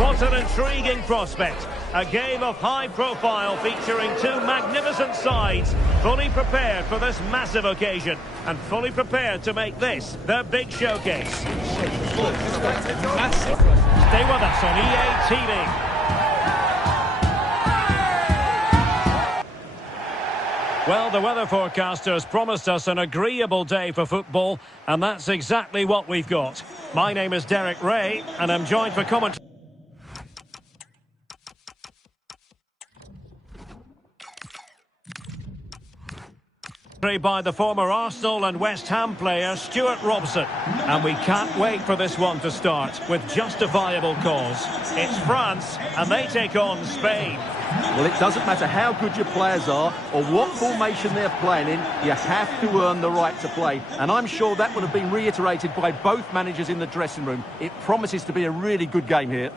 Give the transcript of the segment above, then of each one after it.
What an intriguing prospect. A game of high profile featuring two magnificent sides, fully prepared for this massive occasion and fully prepared to make this their big showcase. Stay with us on EA TV. Well, the weather forecasters promised us an agreeable day for football, and that's exactly what we've got. My name is Derek Ray, and I'm joined for commentary by the former Arsenal and West Ham player Stuart Robson. And we can't wait for this one to start with justifiable cause. It's France, and they take on Spain. Well, it doesn't matter how good your players are or what formation they're playing in, you have to earn the right to play. And I'm sure that would have been reiterated by both managers in the dressing room. It promises to be a really good game here.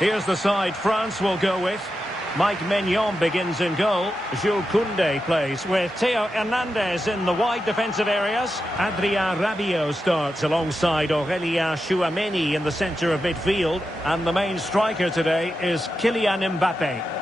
Here's the side France will go with. Mike Maignan begins in goal. Jules Koundé plays with Theo Hernandez in the wide defensive areas. Adrien Rabiot starts alongside Aurélien Tchouameni in the centre of midfield. And the main striker today is Kylian Mbappé.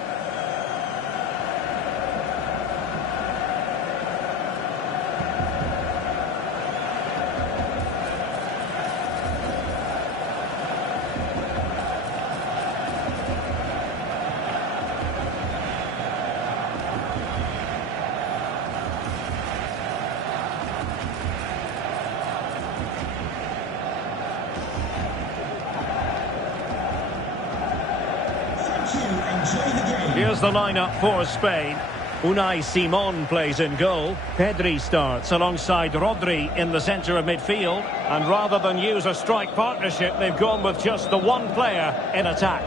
Here's the lineup for Spain. Unai Simon plays in goal. Pedri starts alongside Rodri in the centre of midfield. And rather than use a strike partnership, they've gone with just the one player in attack.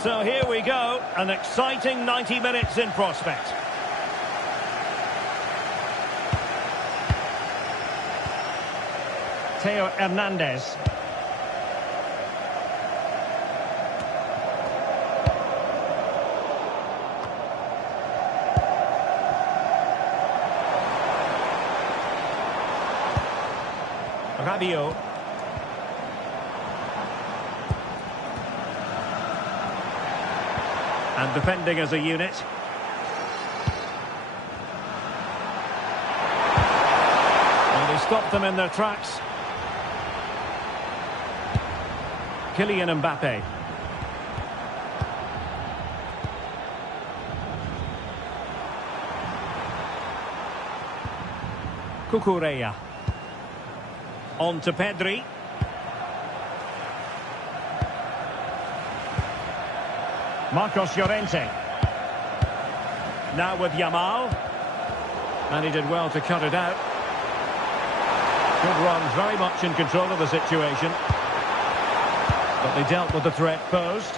So here we go, an exciting 90 minutes in prospect. Theo Hernandez. Rabiot. And defending as a unit. And they stopped them in their tracks. Kylian Mbappé. Cucurella. On to Pedri. Marcos Llorente. Now with Yamal. And he did well to cut it out. Good run, very much in control of the situation. But they dealt with the threat posed.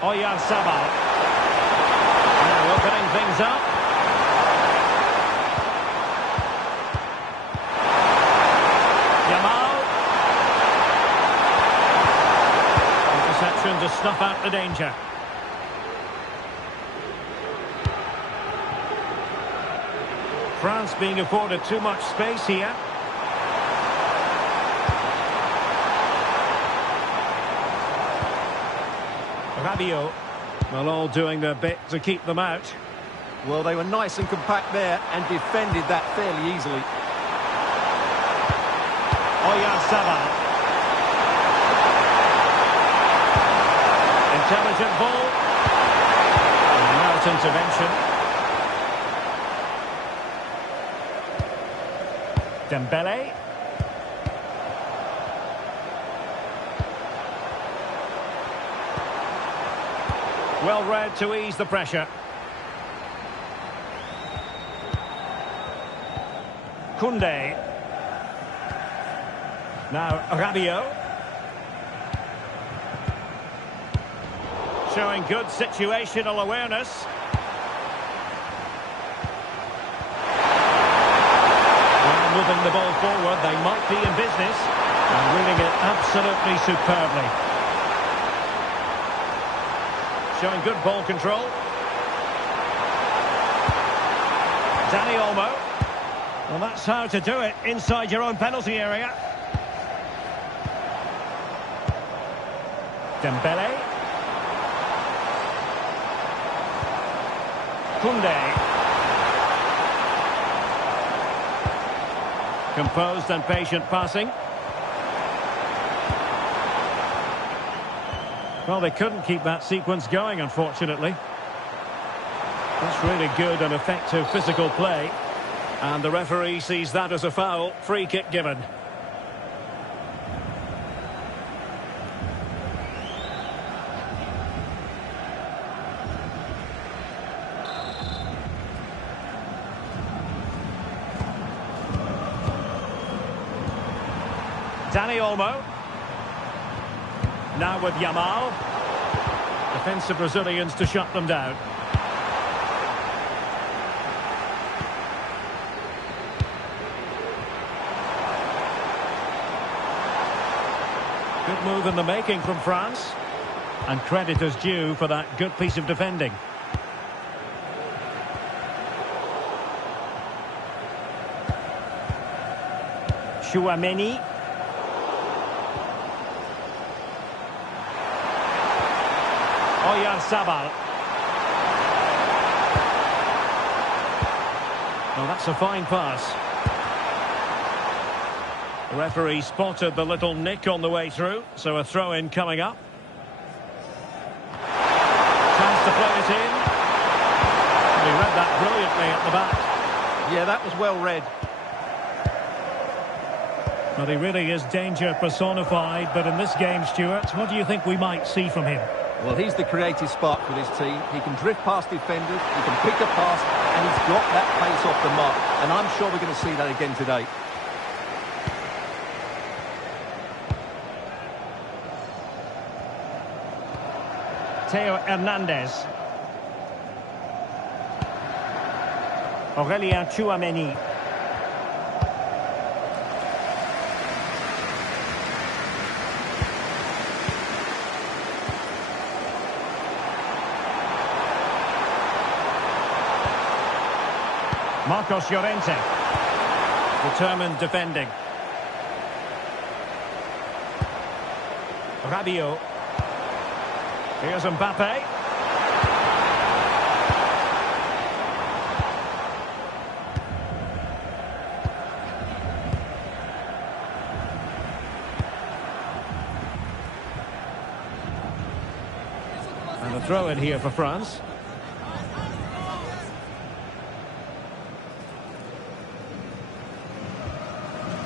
Oyarzabal. Now opening things up. Yamal. Interception to snuff out the danger. France being afforded too much space here. Rabiot. Well, all doing their bit to keep them out. Well, they were nice and compact there and defended that fairly easily. Oyarzabal. Intelligent ball. And now it's intervention. Dembele. Well read to ease the pressure. Koundé. Now Rabiot. Showing good situational awareness. Well, moving the ball forward, they might be in business. And reading it absolutely superbly. Showing good ball control. Dani Olmo. Well, that's how to do it inside your own penalty area. Dembele. Koundé. Composed and patient passing. Well, they couldn't keep that sequence going, unfortunately. That's really good and effective physical play. And the referee sees that as a foul. Free kick given. Dani Olmo. Now with Yamal. Defensive Brazilians to shut them down. Good move in the making from France. And credit is due for that good piece of defending. Chouameni. Oyarzabal. Well, that's a fine pass. The referee spotted the little nick on the way through, so a throw-in coming up. Chance to play it in. He read that brilliantly at the back. Yeah, that was well read. Well, he really is danger personified, but in this game, Stuart, what do you think we might see from him? Well, he's the creative spark for this team. He can drift past defenders, he can pick a pass, and he's got that pace off the mark. And I'm sure we're going to see that again today. Theo Hernandez. Aurélien Chouameni. Marcos Llorente. Determined defending. Rabiot. Here's Mbappe. And a throw in here for France.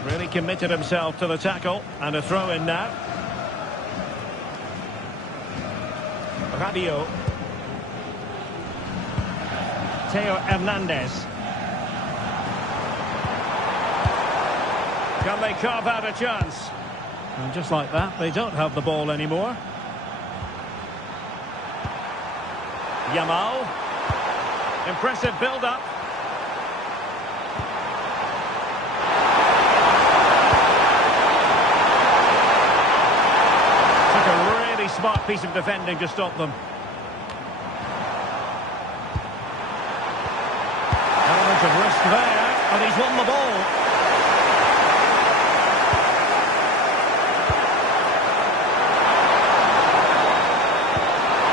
Really committed himself to the tackle, and a throw in now. Rabiot. Theo Hernandez. Can they carve out a chance? And just like that, they don't have the ball anymore. Yamal. Impressive build-up. Smart piece of defending to stop them. Element of risk there, and he's won the ball.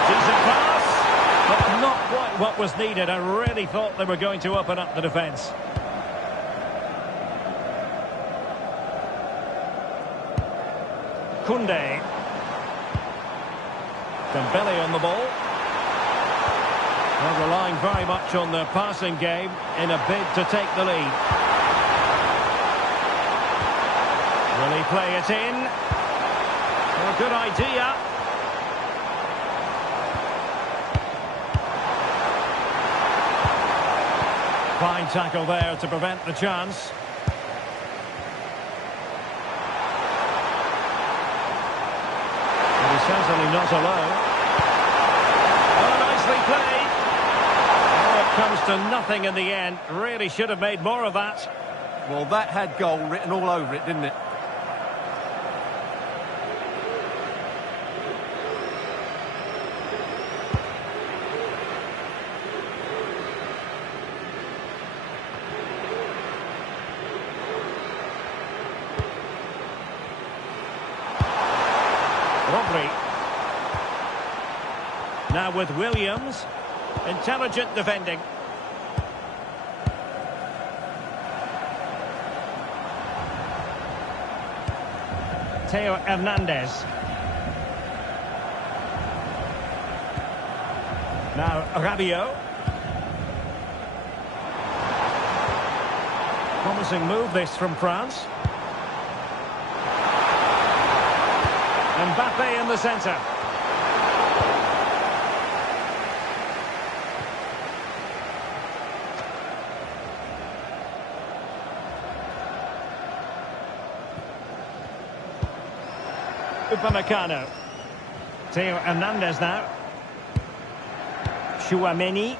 Decent pass, but not quite what was needed. I really thought they were going to open up the defence. Koundé. Dembele on the ball. Well, relying very much on their passing game in a bid to take the lead. Will he play it in? Well, good idea. Fine tackle there to prevent the chance. And he's certainly not alone. Oh, nicely played. Oh, it comes to nothing in the end. Really should have made more of that. Well, that had goal written all over it, didn't it? Now with Williams. Intelligent defending. Theo Hernandez. Now Rabiot. Promising move this from France. Mbappe in the centre. Upamecano. Theo Hernandez now. Chouameni.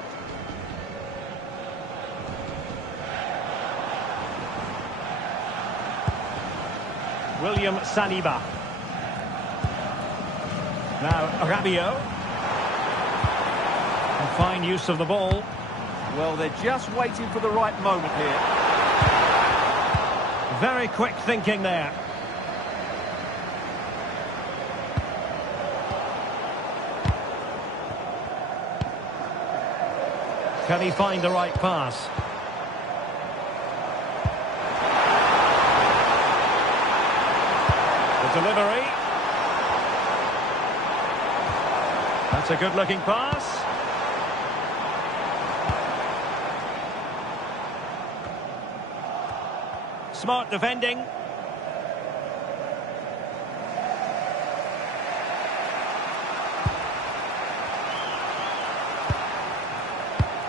William Saliba. Now Rabiot. And fine use of the ball. Well, they're just waiting for the right moment here. Very quick thinking there. Can he find the right pass? The delivery. That's a good-looking pass. Smart defending.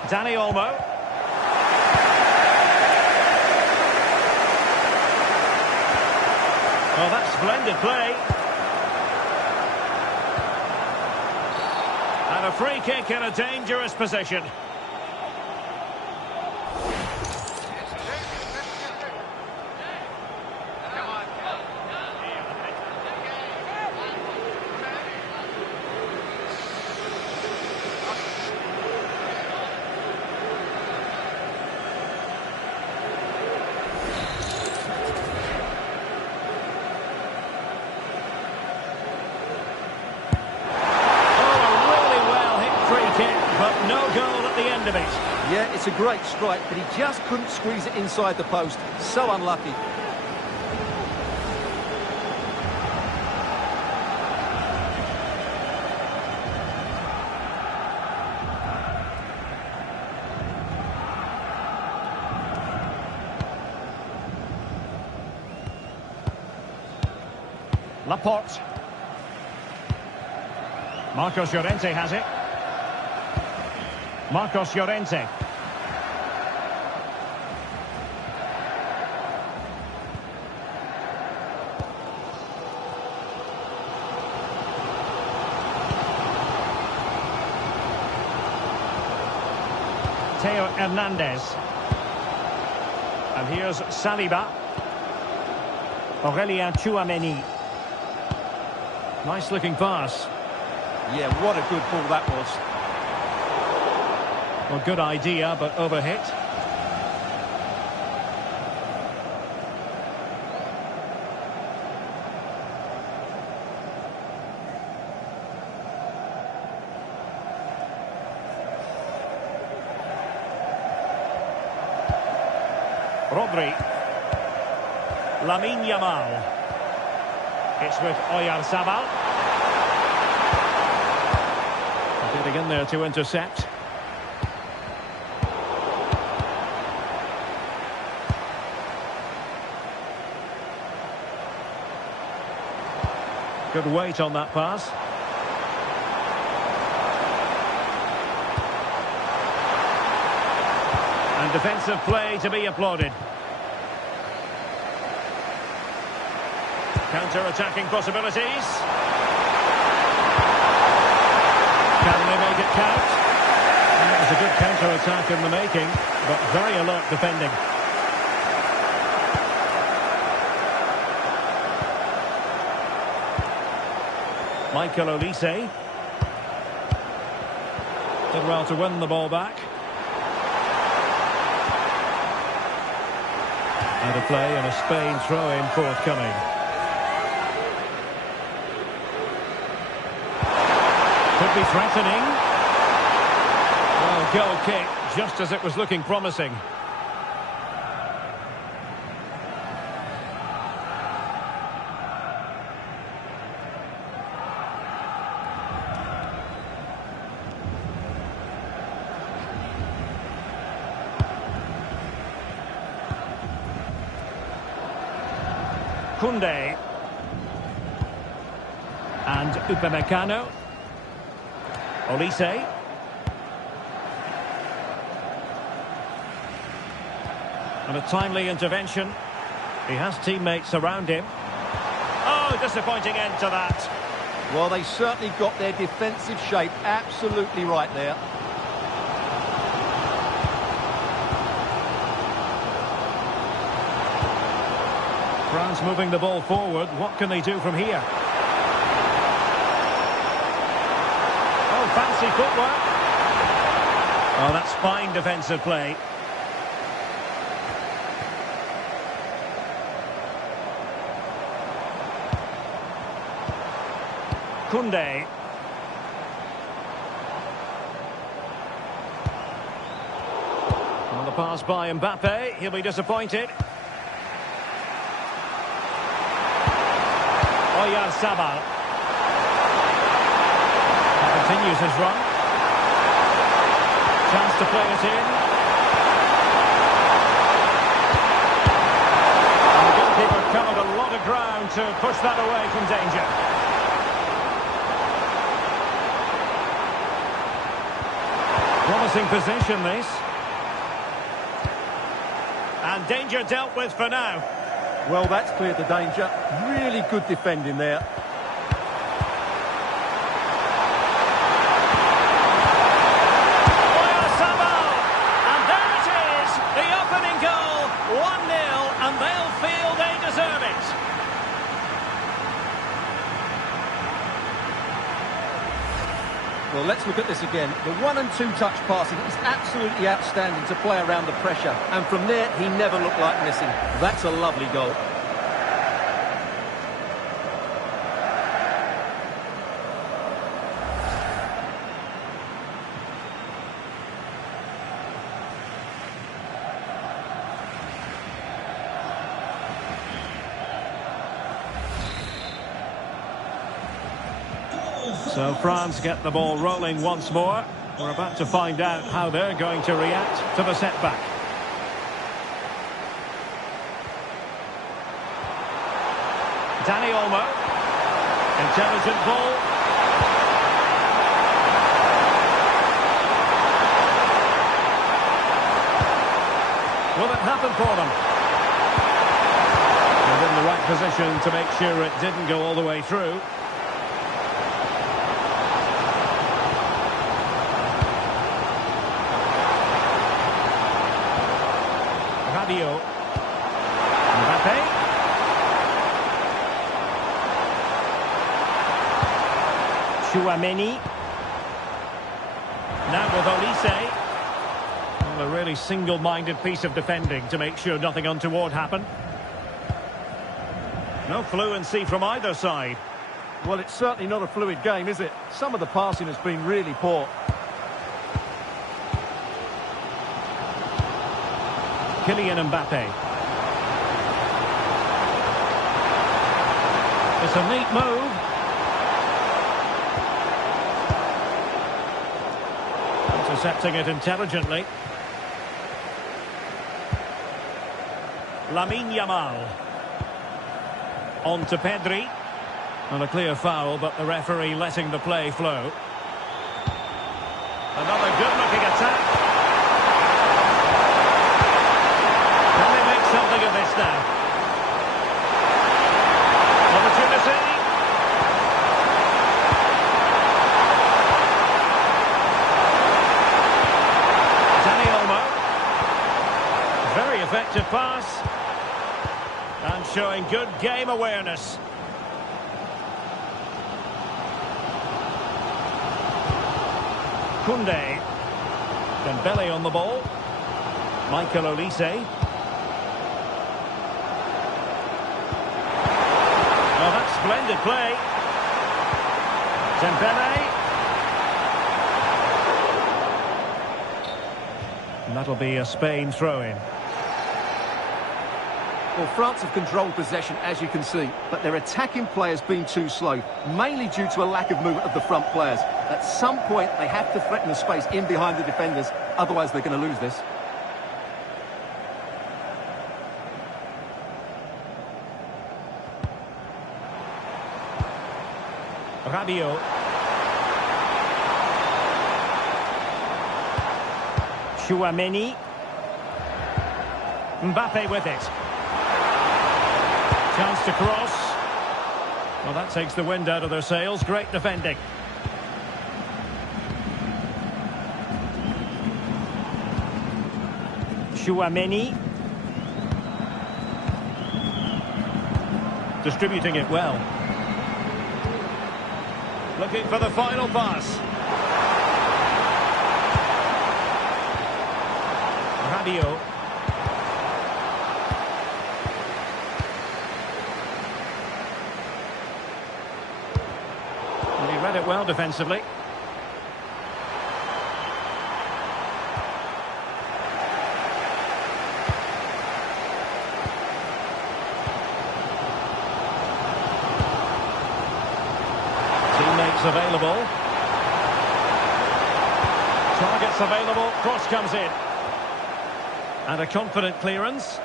Dani Olmo. Well, that's splendid play. And a free kick in a dangerous position. But no goal at the end of it. Yeah, it's a great strike, but he just couldn't squeeze it inside the post. So unlucky. Laporte. Marcos Llorente has it. Marcos Llorente. Theo Hernandez. And here's Saliba. Aurelien Chouameni. Nice looking pass. Yeah, what a good ball that was. Well, good idea, but overhit. Rodri. Lamine Yamal. It's with Oyarzabal. Getting in there to intercept. Good weight on that pass. And defensive play to be applauded. Counter-attacking possibilities. Can they make it count? And it was a good counter-attack in the making, but very alert defending. Michael Olise. Did well to win the ball back. Out of play and a Spain throw-in forthcoming. Could be threatening. Well, goal kick, just as it was looking promising. Koundé. And Upamecano. Olise. And a timely intervention. He has teammates around him. Oh, disappointing end to that. Well, they certainly got their defensive shape absolutely right there. France moving the ball forward. What can they do from here? Oh, fancy footwork. Oh, that's fine defensive play. Koundé. On the pass by Mbappe. He'll be disappointed. Oyarzabal. Continues his run. Chance to play it in. And the goalkeeper covered a lot of ground to push that away from danger. Promising position, this. And danger dealt with for now. Well, that's cleared the danger. Really good defending there. Oyarzabal! And there it is, the opening goal, 1-0, and they'll feel they deserve it. Well, let's look at this again. The 1- and 2-touch passing is absolutely outstanding to play around the pressure. And from there, he never looked like missing. That's a lovely goal. So France get the ball rolling once more. We're about to find out how they're going to react to the setback. Dani Olmo. Intelligent ball. Will it happen for them? And in the right position to make sure it didn't go all the way through. Mbappe. Chouameni. Now with Olise. Well, a really single-minded piece of defending to make sure nothing untoward happened. No fluency from either side. Well, it's certainly not a fluid game, is it? Some of the passing has been really poor. Kylian Mbappe. It's a neat move. Intercepting it intelligently. Lamine Yamal. On to Pedri. And a clear foul, but the referee letting the play flow. Another good-looking attack. Can they make something of this now? Opportunity. Dani Olmo. Very effective pass. And showing good game awareness. Koundé. Dembele on the ball. Michael Olise. Well, that's splendid play. Dembele. And that'll be a Spain throw-in. Well, France have controlled possession, as you can see, but their attacking players been too slow, mainly due to a lack of movement of the front players. At some point, they have to threaten the space in behind the defenders, otherwise they're going to lose this. Rabiot. Chouameni. Mbappe with it. Chance to cross. Well, that takes the wind out of their sails. Great defending. Chouameni. Distributing it well. Looking for the final pass. Rabiot. And he read it well defensively. Available. Targets available. Cross comes in. And a confident clearance.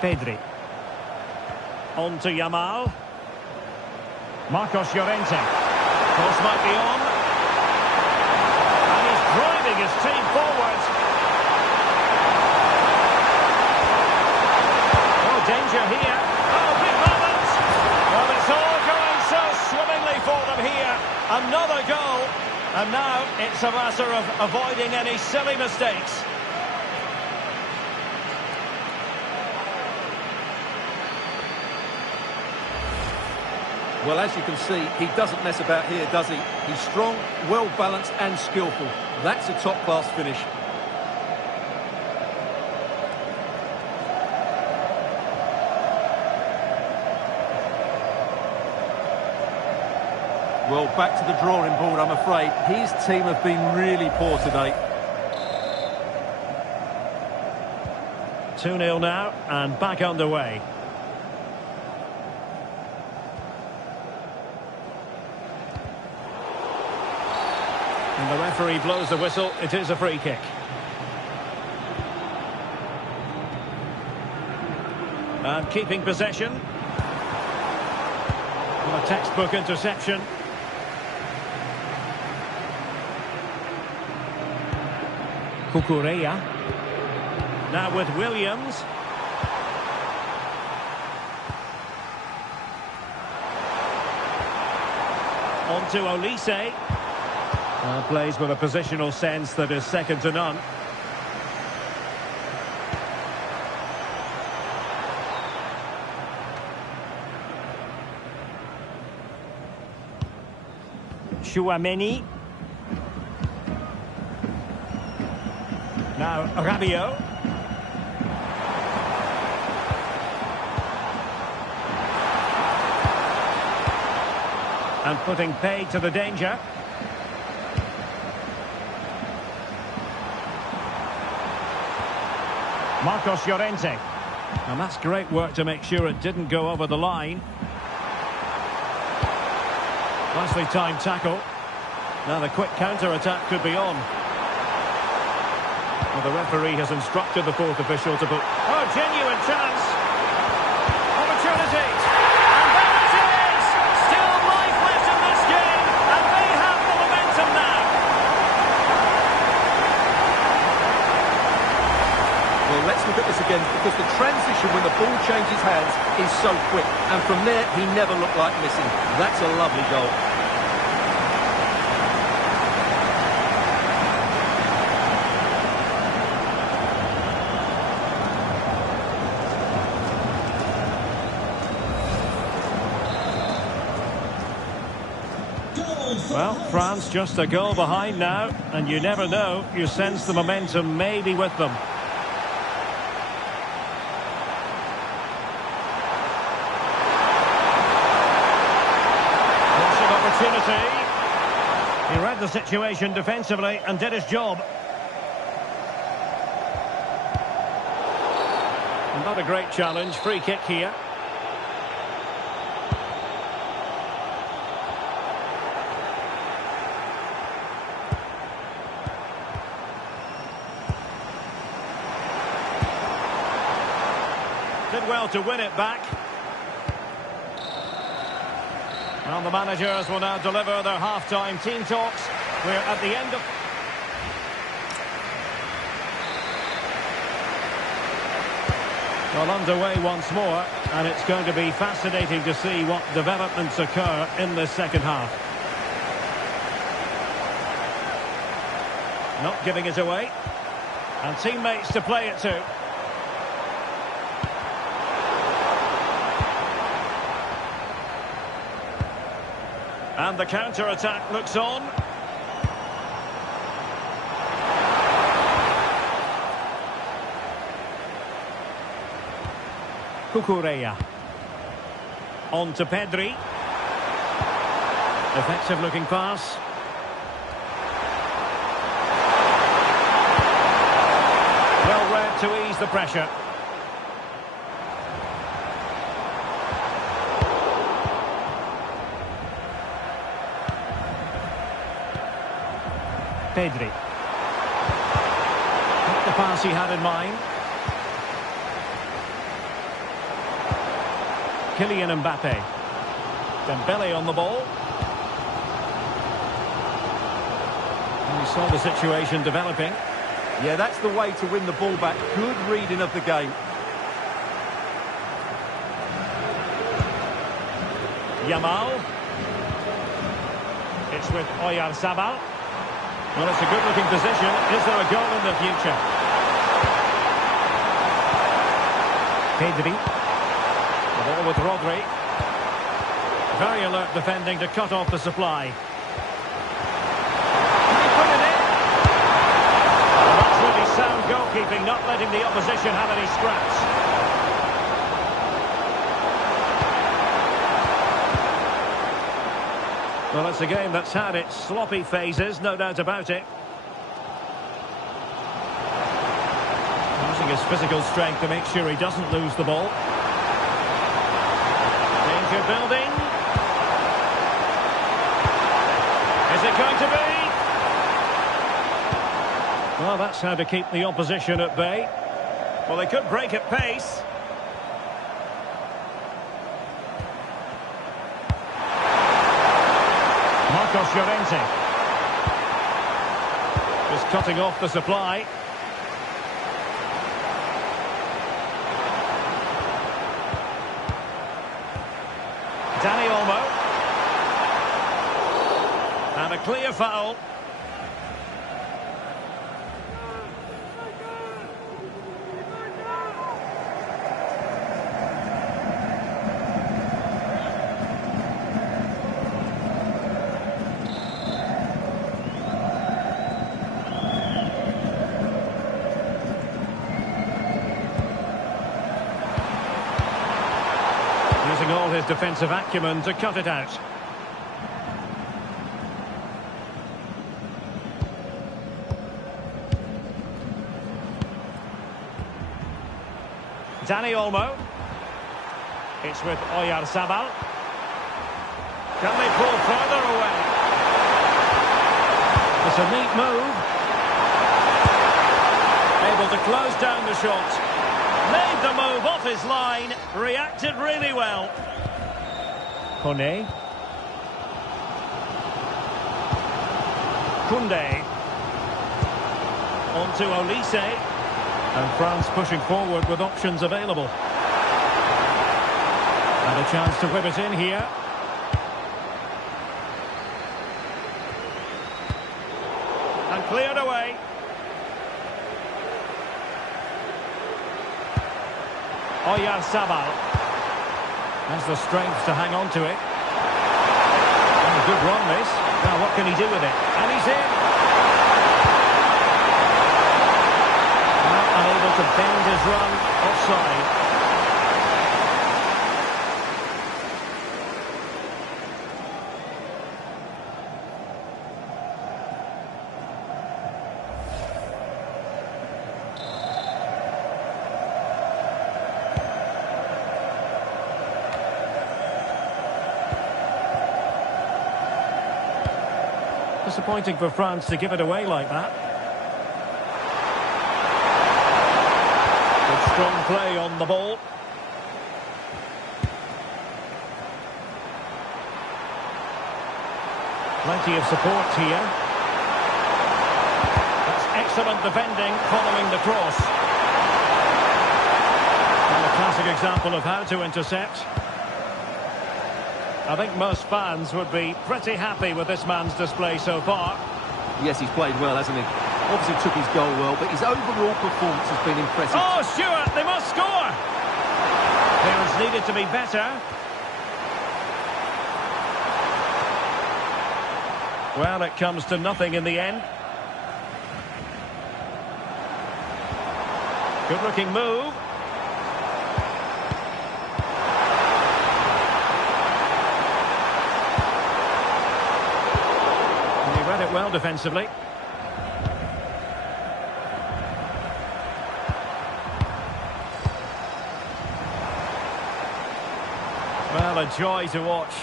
Pedri. On to Yamal. Marcos Llorente. Cross might be on. And he's driving his team forward. Oh, danger here. Well, it's all going so swimmingly for them here. Another goal. And now it's a matter of avoiding any silly mistakes. Well, as you can see, he doesn't mess about here, does he? He's strong, well-balanced and skillful. That's a top-class finish. Well, back to the drawing board, I'm afraid. His team have been really poor today. 2-0 now, and back underway. And the referee blows the whistle. It is a free kick. And keeping possession. A textbook interception. Cucurella. Now with Williams. On to Olise. Plays with a positional sense that is second to none. Chouameni. Now Rabiot. And putting pay to the danger. Marcos Llorente. And that's great work to make sure it didn't go over the line. Nicely timed tackle. Now the quick counter-attack could be on. Well, the referee has instructed the fourth official to put... Oh, genuine chance! Opportunity! And there it is! Still life left in this game, and they have the momentum now. Well, let's look at this again, because the transition when the ball changes hands is so quick. And from there, he never looked like missing. That's a lovely goal. Well, France just a goal behind now, and you never know, you sense the momentum may be with them. Lots of opportunity. He read the situation defensively and did his job. And not a great challenge, free kick here. Did well to win it back. Well, the managers will now deliver their half-time team talks. We're at the end of... Well, underway once more, and it's going to be fascinating to see what developments occur in the second half. Not giving it away. And teammates to play it to. And the counter-attack looks on. Cucurella. On to Pedri. Effective looking pass. Well read to ease the pressure. Pedri. Not the pass he had in mind. Kylian Mbappe. Dembele on the ball. And we saw the situation developing. Yeah, that's the way to win the ball back. Good reading of the game. Yamal. It's with Oyarzabal. Well, it's a good-looking position. Is there a goal in the future? Pedri. The ball with Rodri. Very alert defending to cut off the supply. Can he put it in? Well, that's really sound goalkeeping, not letting the opposition have any scraps. Well, it's a game that's had its sloppy phases, no doubt about it. Using his physical strength to make sure he doesn't lose the ball. Danger building. Is it going to be? Well, that's how to keep the opposition at bay. Well, they could break at pace. Marcos Llorente. Just cutting off the supply. Dani Olmo. And a clear foul. Using all his defensive acumen to cut it out. Dani Olmo. It's with Oyarzabal. Can they pull further away? It's a neat move. Able to close down the shot. Made the move off his line. Reacted really well. Kone. Koundé. On to Olise. And France pushing forward with options available. And a chance to whip it in here. And cleared away. Oyarzabal has the strength to hang on to it. Oh, good run this. Now what can he do with it? And he's in. Not unable to bend his run. Offside. Disappointing for France to give it away like that. Good strong play on the ball. Plenty of support here. That's excellent defending following the cross. And a classic example of how to intercept. I think most fans would be pretty happy with this man's display so far. Yes, he's played well, hasn't he? Obviously took his goal well, but his overall performance has been impressive. Oh, Stuart, they must score! Clearance needed to be better. Well, it comes to nothing in the end. Good-looking move. Read it well defensively. Well, a joy to watch.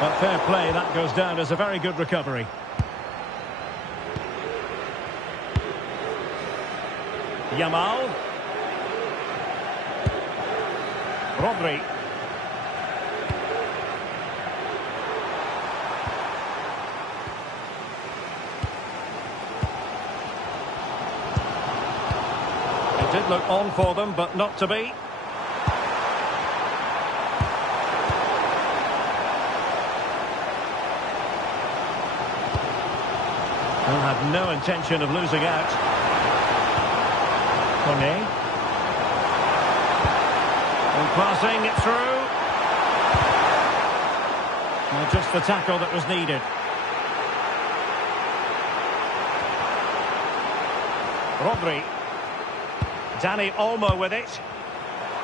But fair play, that goes down as a very good recovery. Yamal. Rodri. Did look on for them, but not to be. They'll have no intention of losing out. Kone. And passing it through. Well, just the tackle that was needed. Rodri. Dani Olmo with it.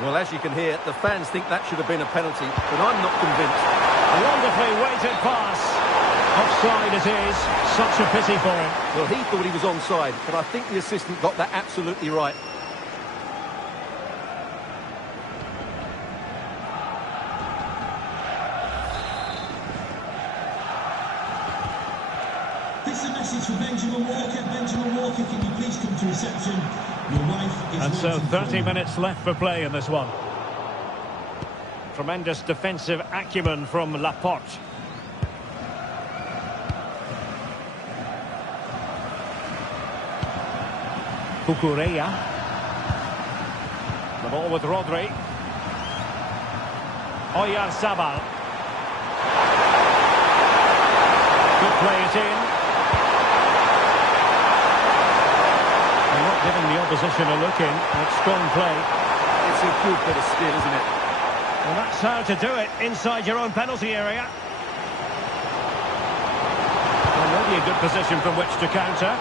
Well, as you can hear, the fans think that should have been a penalty, but I'm not convinced. A wonderfully weighted pass. Offside it is. Such a pity for him. Well, he thought he was onside, but I think the assistant got that absolutely right. This is a message for Benjamin Walker. Benjamin Walker, can you please come to reception? Your wife is... And so 30 minutes left for play in this one. Tremendous defensive acumen from Laporte. Cucurella. The ball with Rodri. Oyarzabal. Good play it in. They're not giving the opposition a look in. It's strong play. It's a good bit of skill, isn't it? Well, that's how to do it inside your own penalty area. Already a good position from which to counter.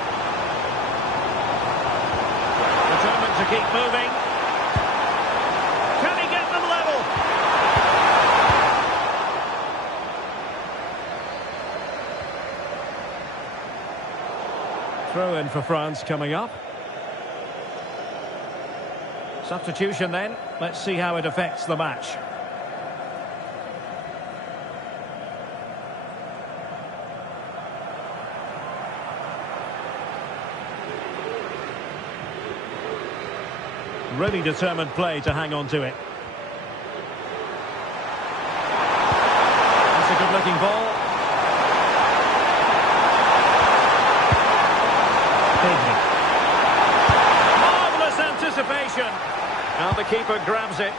Determined to keep moving. Can he get them level? Throw in for France coming up. Substitution then. Let's see how it affects the match. Really determined play to hang on to it. That's a good-looking ball. Pedri. Marvellous anticipation. Now the keeper grabs it.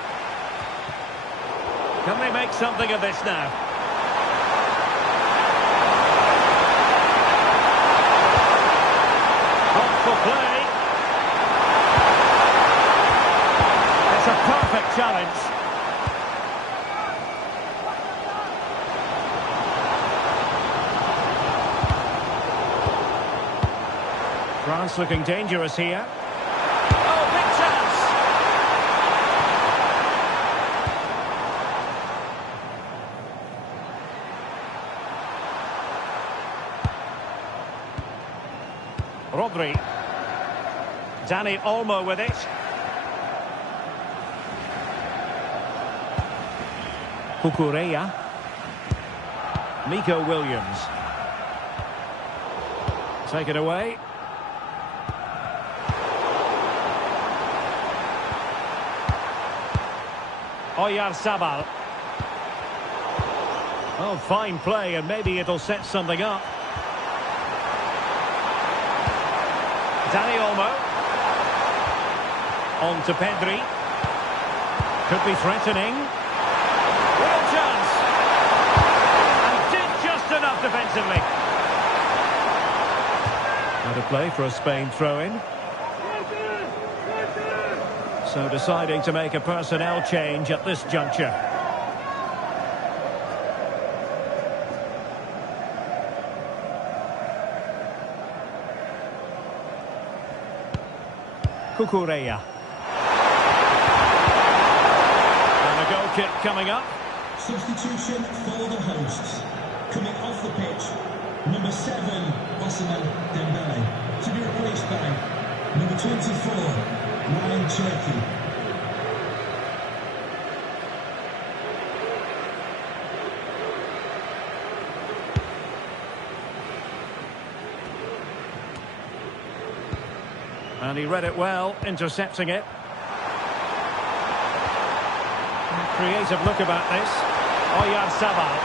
Can they make something of this now? Thoughtful play. It's a perfect challenge. France looking dangerous here. Oh, big chance! Rodri. Dani Olmo with it. Cucurella. Nico Williams. Take it away. Oyarzabal. Oh, fine play, and maybe it'll set something up. Dani Olmo. On to Pedri. Could be threatening. Real chance. And did just enough defensively. Out of play for a Spain throw-in. So deciding to make a personnel change at this juncture. Cucurella. And a goal kick coming up. Substitution for the hosts. Coming off the pitch, number 7, Ousmane Dembele. To be replaced by number 24, Ryan Cherky. And he read it well, intercepting it. Creative look about this. Oyarzabal.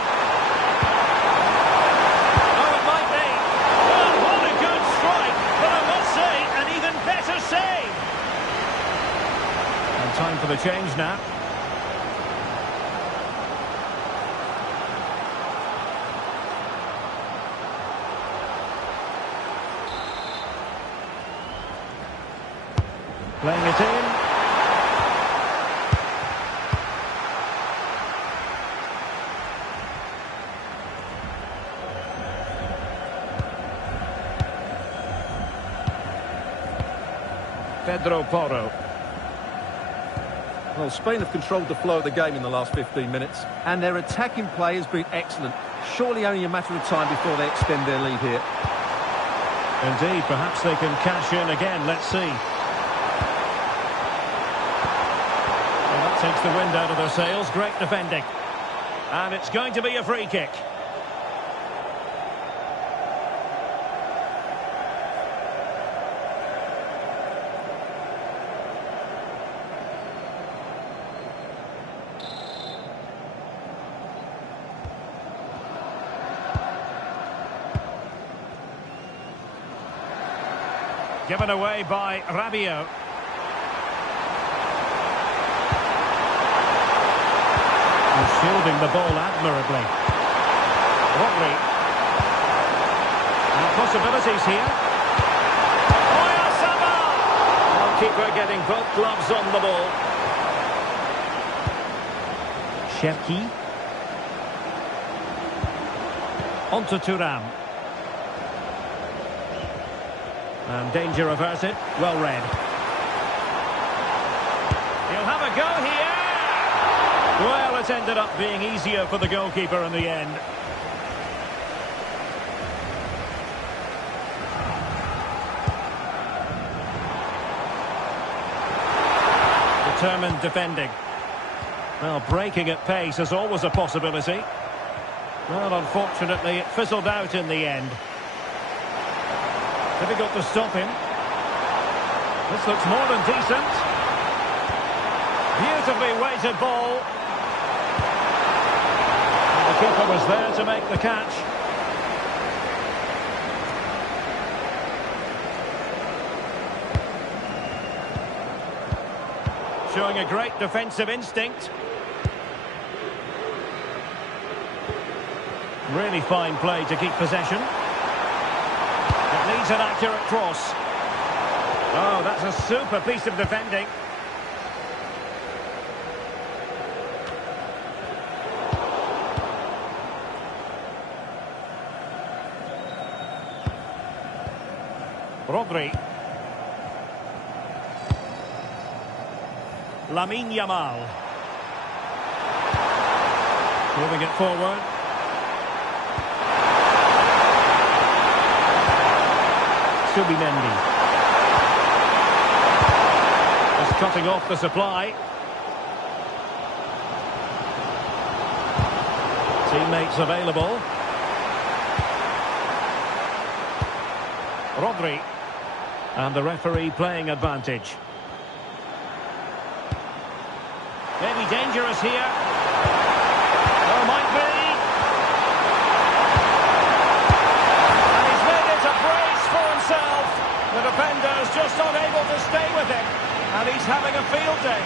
Oh, it might be. Oh, what a good strike. But I must say, an even better save. And time for the change now. Playing it in. Pedro Porro. Well, Spain have controlled the flow of the game in the last 15 minutes, and their attacking play has been excellent. Surely only a matter of time before they extend their lead here. Indeed, perhaps they can cash in again. Let's see. Well, that takes the wind out of their sails. Great defending. And it's going to be a free kick. Given away by Rabiot. He's shielding the ball admirably. Rodri. Now possibilities here. Oyarzabal! Goalkeeper getting both gloves on the ball. Cherki. On to Thuram. And danger averted. Well read. He'll have a go here. Well, it ended up being easier for the goalkeeper in the end. Determined defending. Well, breaking at pace is always a possibility. Well, unfortunately, it fizzled out in the end. Difficult to stop him. This looks more than decent. Beautifully weighted ball. And the keeper was there to make the catch. Showing a great defensive instinct. Really fine play to keep possession. It needs an accurate cross. Oh, that's a super piece of defending. Rodri. Lamine Yamal. Moving it forward. Subimendi. Just cutting off the supply. Teammates available. Rodri. And the referee playing advantage. Maybe dangerous here. Oh, might be. And he's made it a brace for himself. The defender's just unable to stay with him. And he's having a field day.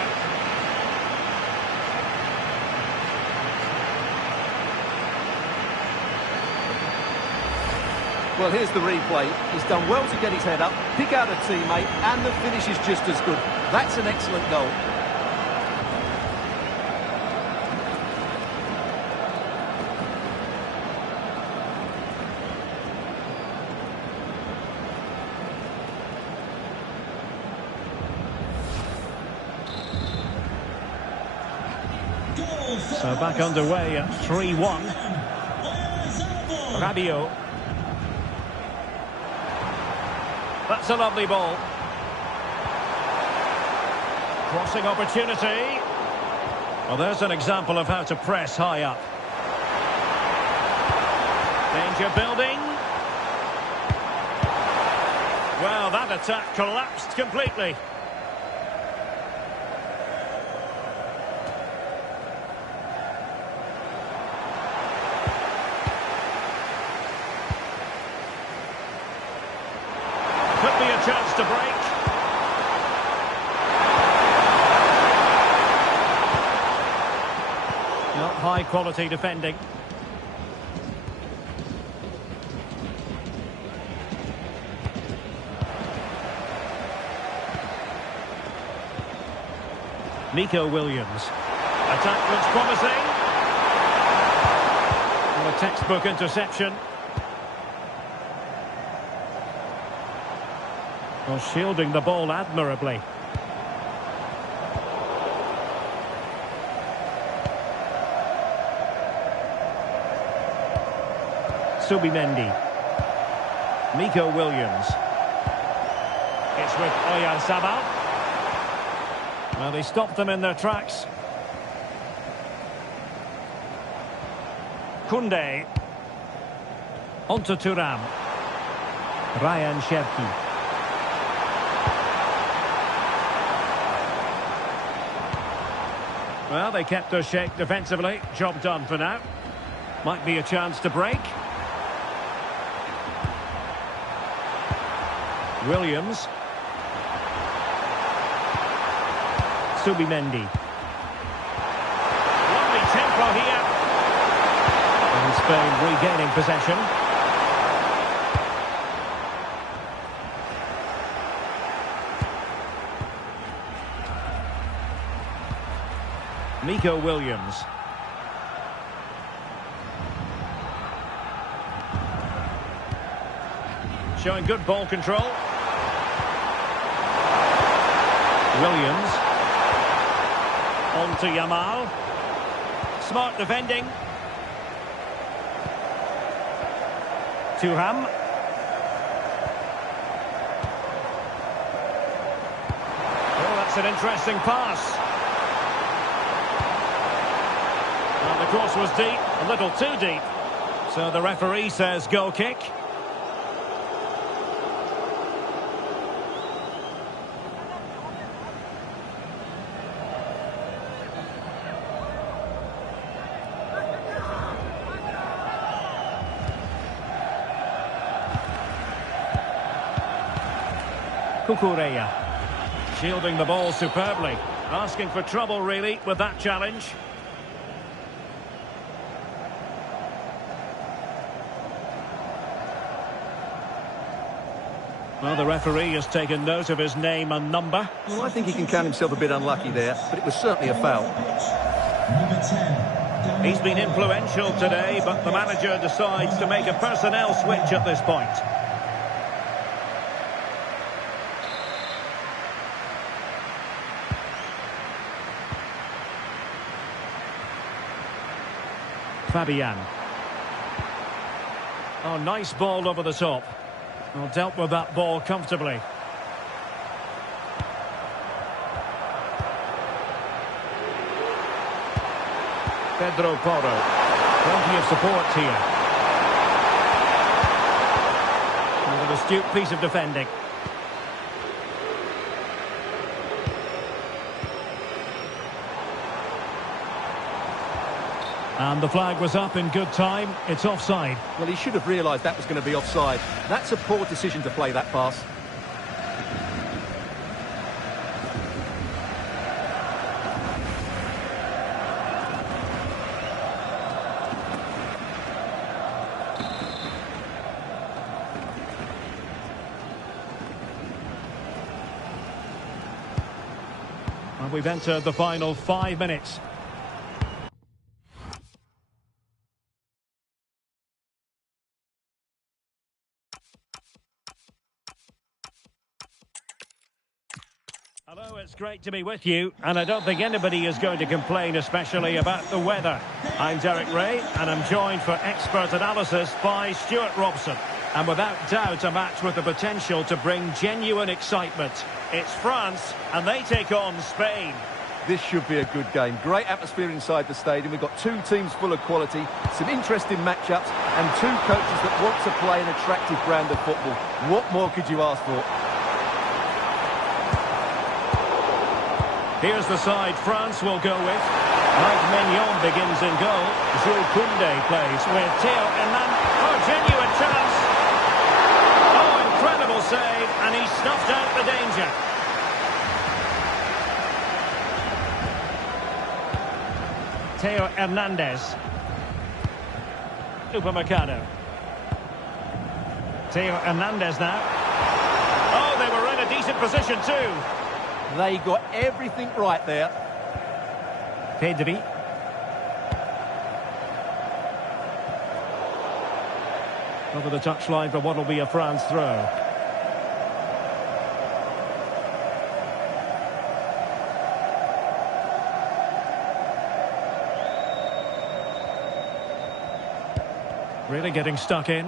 Well, here's the replay. He's done well to get his head up, pick out a teammate, and the finish is just as good. That's an excellent goal. So back underway at 3-1. Rabiot. That's a lovely ball. Crossing opportunity. Well, there's an example of how to press high up. Danger building. Well, that attack collapsed completely. Could be a chance to break. Not high quality defending. Nico Williams. Attack looks promising. And a textbook interception. Well, shielding the ball admirably. Subimendi. Nico Williams. It's with Oyarzabal. Well, they stopped them in their tracks. Koundé. Onto Thuram. Ryan Cherki. Well, they kept their shape defensively. Job done for now. Might be a chance to break. Williams. Subimendi. Lovely tempo here. And Spain regaining possession. Nico Williams. Showing good ball control. Williams. On to Yamal. Smart defending. Thuram. Oh, that's an interesting pass. cross was deep, a little too deep. So the referee says goal kick. Kukureya shielding the ball superbly, asking for trouble really with that challenge. Well, the referee has taken note of his name and number. Well, I think he can count himself a bit unlucky there, but it was certainly a foul. Number 10. He's been influential today, but the manager decides to make a personnel switch at this point. Fabian. Oh, nice ball over the top. Well, dealt with that ball comfortably. Pedro Porro. Plenty of support here. And an astute piece of defending. And the flag was up in good time. It's offside. Well, he should have realised that was going to be offside. That's a poor decision to play that pass. And we've entered the final 5 minutes. Hello, it's great to be with you, and I don't think anybody is going to complain especially about the weather. I'm Derek Ray, and I'm joined for expert analysis by Stuart Robson. And without doubt, a match with the potential to bring genuine excitement. It's France, and they take on Spain. This should be a good game. Great atmosphere inside the stadium. We've got two teams full of quality, some interesting matchups, and two coaches that want to play an attractive brand of football. What more could you ask for? Here's the side France will go with. Mike Mignon begins in goal. Jules Koundé plays with Theo Hernandez. Oh, genuine chance. Oh, incredible save, and he snuffed out the danger. Theo Hernandez. Upamecano. Theo Hernandez now. Oh, they were in a decent position too. They got everything right there. Pedri. Over the touchline for what will be a France throw. Really getting stuck in.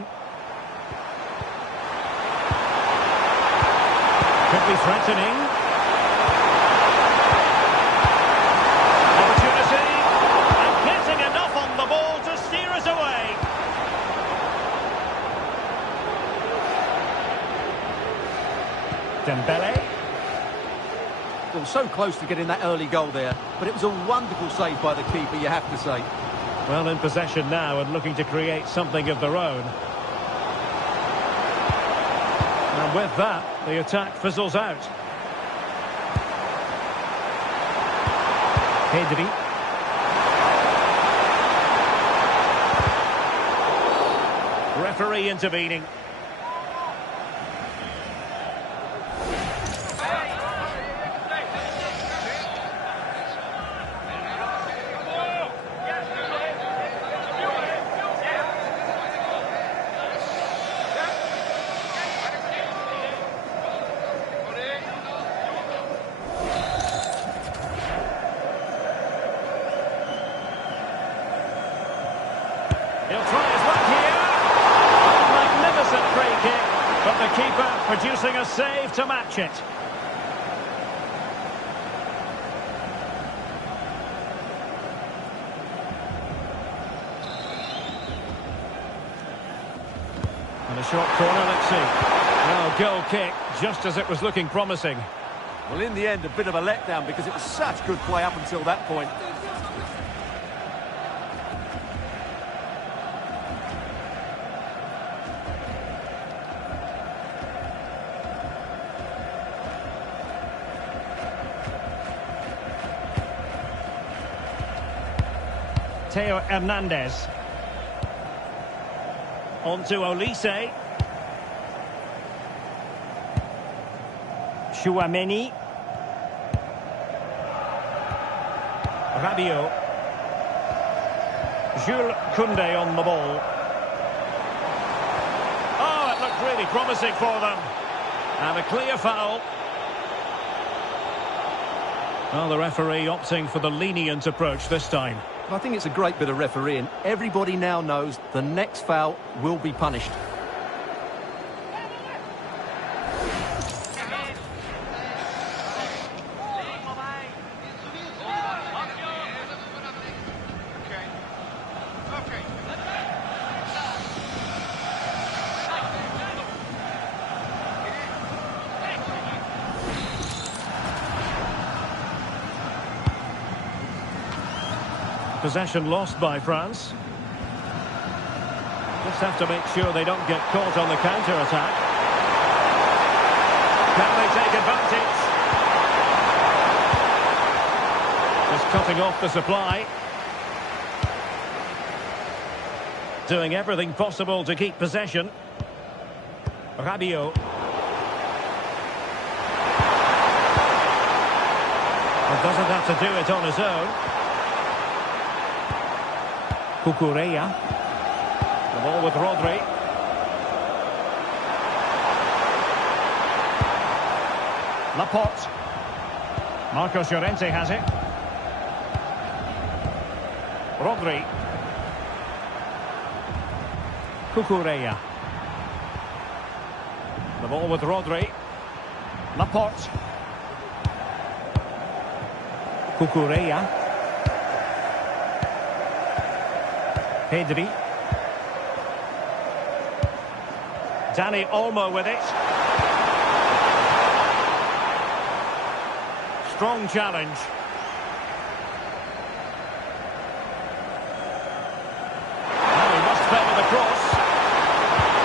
Could be threatening. Dembele. Well, so close to getting that early goal there, but it was a wonderful save by the keeper, you have to say. Well, in possession now and looking to create something of their own. And with that, the attack fizzles out. Pedri. Referee intervening. He'll try his luck here. Oh, magnificent free kick, but the keeper producing a save to match it. The short corner, let's see. Well, goal kick, just as it was looking promising. Well, in the end, a bit of a letdown because it was such good play up until that point. Theo Hernandez. On to Olise. Chouameni. Rabiot. Jules Koundé on the ball. Oh, it looked really promising for them. And a clear foul. Well, the referee opting for the lenient approach this time. I think it's a great bit of refereeing. Everybody now knows the next foul will be punished. Possession lost by France. Just have to make sure they don't get caught on the counter-attack. Can they take advantage? Just cutting off the supply. Doing everything possible to keep possession. Rabiot. Well, doesn't have to do it on his own. Cucurella. The ball with Rodri. Laporte. Marcos Llorente has it. Rodri. Cucurella. The ball with Rodri. Laporte. Cucurella. Pedri. Dani Olmo with it. Strong challenge. Now he must favour the cross.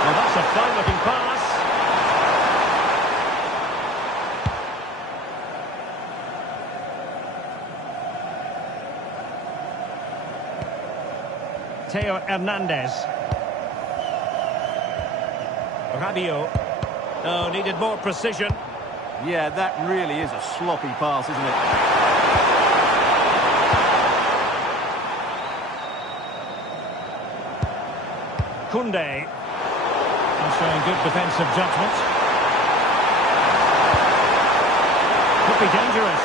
Well, that's a fine-looking pass. Theo Hernandez. Rabiot. Oh, needed more precision. Yeah, that really is a sloppy pass, isn't it? Koundé. And showing good defensive judgment. Could be dangerous.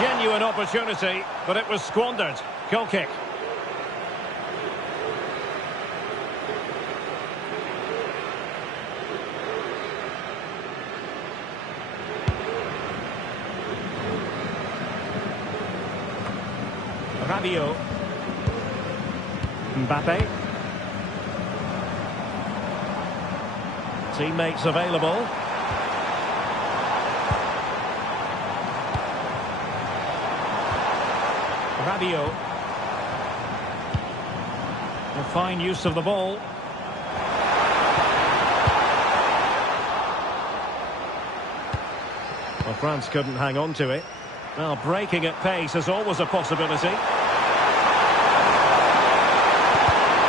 Genuine opportunity, but it was squandered. Goal kick. Rabiot. Mbappe. Teammates available. Rabiot. A fine use of the ball. Well, France couldn't hang on to it. Well, breaking at pace is always a possibility.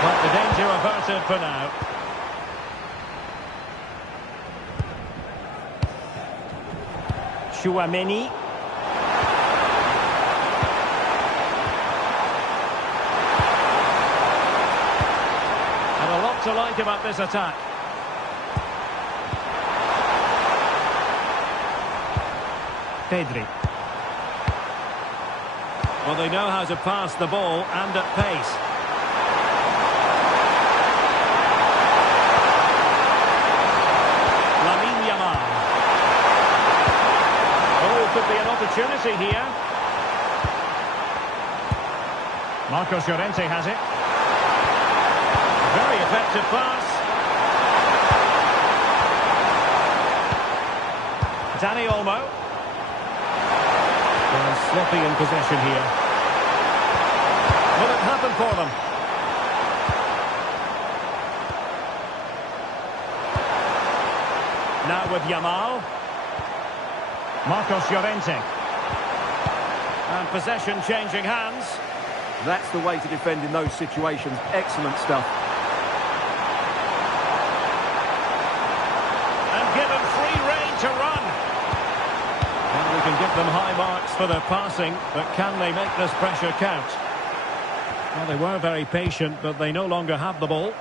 But the danger averted for now. Chouameni. To like about this attack. Pedri. Well, they know how to pass the ball and at pace. Lamine Yamal. Oh, could be an opportunity here. Marcos Llorente has it. Very effective pass. Dani Olmo. Well, sloppy in possession here. Will it happen for them? Now with Yamal. Marcos Llorente. And possession changing hands. That's the way to defend in those situations. Excellent stuff. And given free rein to run. And we can give them high marks for their passing, but can they make this pressure count? Well, they were very patient, but they no longer have the ball.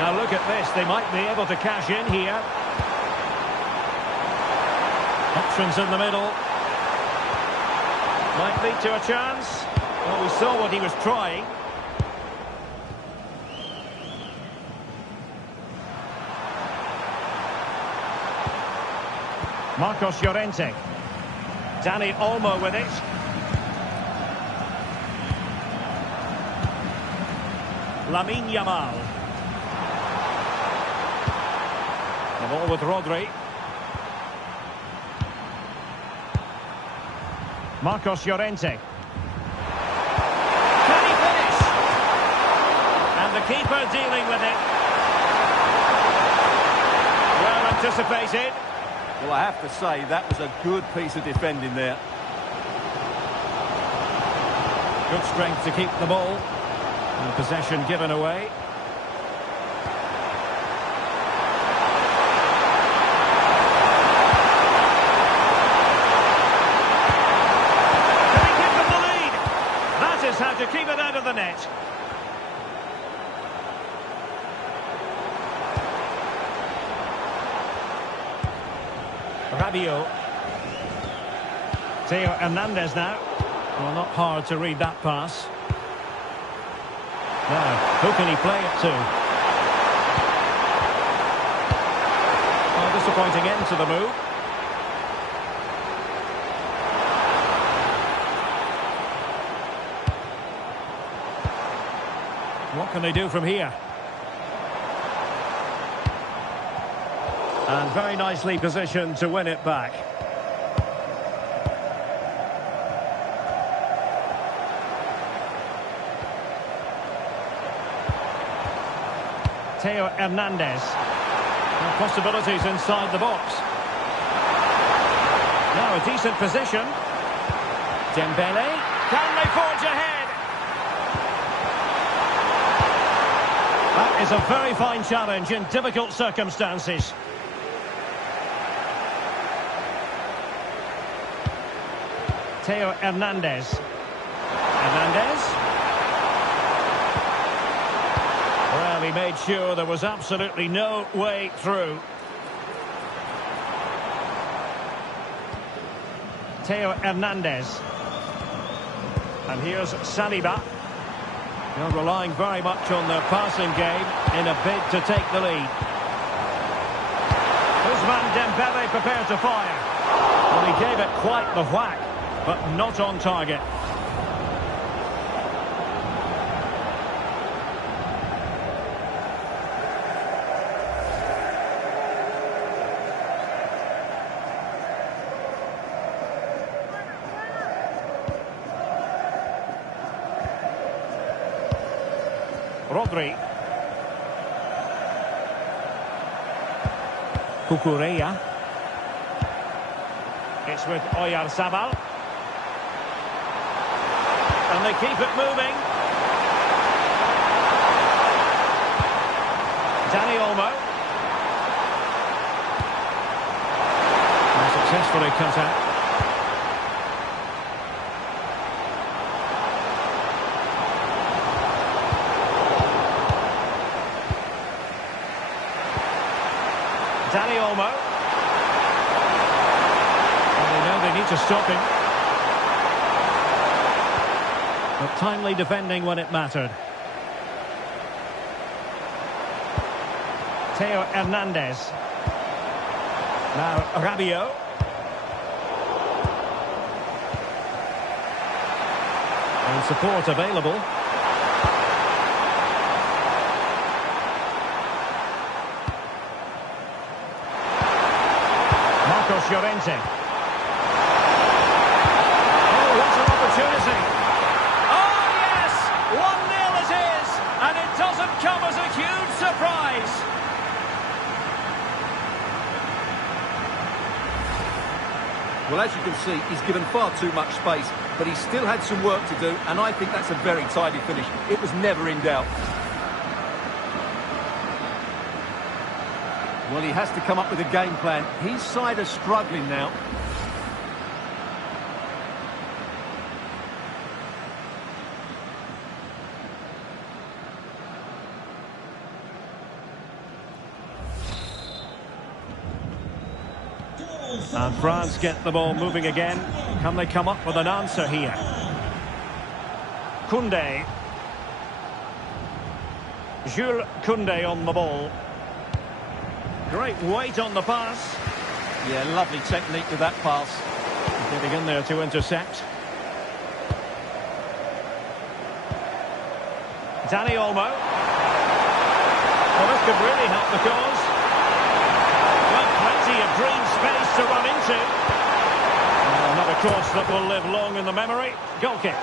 Now look at this, they might be able to cash in here. Options in the middle. Might lead to a chance. Well, we saw what he was trying. Marcos Llorente. Dani Olmo with it. Lamine Yamal. The ball with Rodri. Marcos Llorente. Can he finish? And the keeper dealing with it. Well anticipated. Well, I have to say, that was a good piece of defending there. Good strength to keep the ball. And possession given away. How to keep it out of the net. Rabiot. Theo Hernandez now. Well, not hard to read that pass. Now, who can he play it to? Well, disappointing end to the move. What can they do from here? And very nicely positioned to win it back. Theo Hernandez. And possibilities inside the box. Now a decent position. Dembele. Can they forge ahead? That is a very fine challenge in difficult circumstances. Theo Hernandez. Hernandez. Well, he made sure there was absolutely no way through. Theo Hernandez. And here's Saliba. They're relying very much on their passing game in a bid to take the lead. Ousmane Dembele prepared to fire. Well, he gave it quite the whack, but not on target. Rodri. Cucurella. It's with Oyarzabal. And they keep it moving. Dani Olmo. And successfully cut out. Dani Olmo. And they know they need to stop him. But timely defending when it mattered. Theo Hernandez. Now Rabiot. And support available. Marcos Llorente. Oh, what an opportunity. Oh, yes! 1-0 it is, and it doesn't come as a huge surprise. Well, as you can see, he's given far too much space, but he still had some work to do, and I think that's a very tidy finish. It was never in doubt. Well, he has to come up with a game plan. His side are struggling now. And France get the ball moving again. Can they come up with an answer here? Koundé. Jules Koundé on the ball. Great weight on the pass. Yeah, lovely technique with that pass. Getting in there to intercept. Dani Olmo. Well, this could really help the cause. Well, plenty of green space to run into. Another cross that will live long in the memory. Goal kick.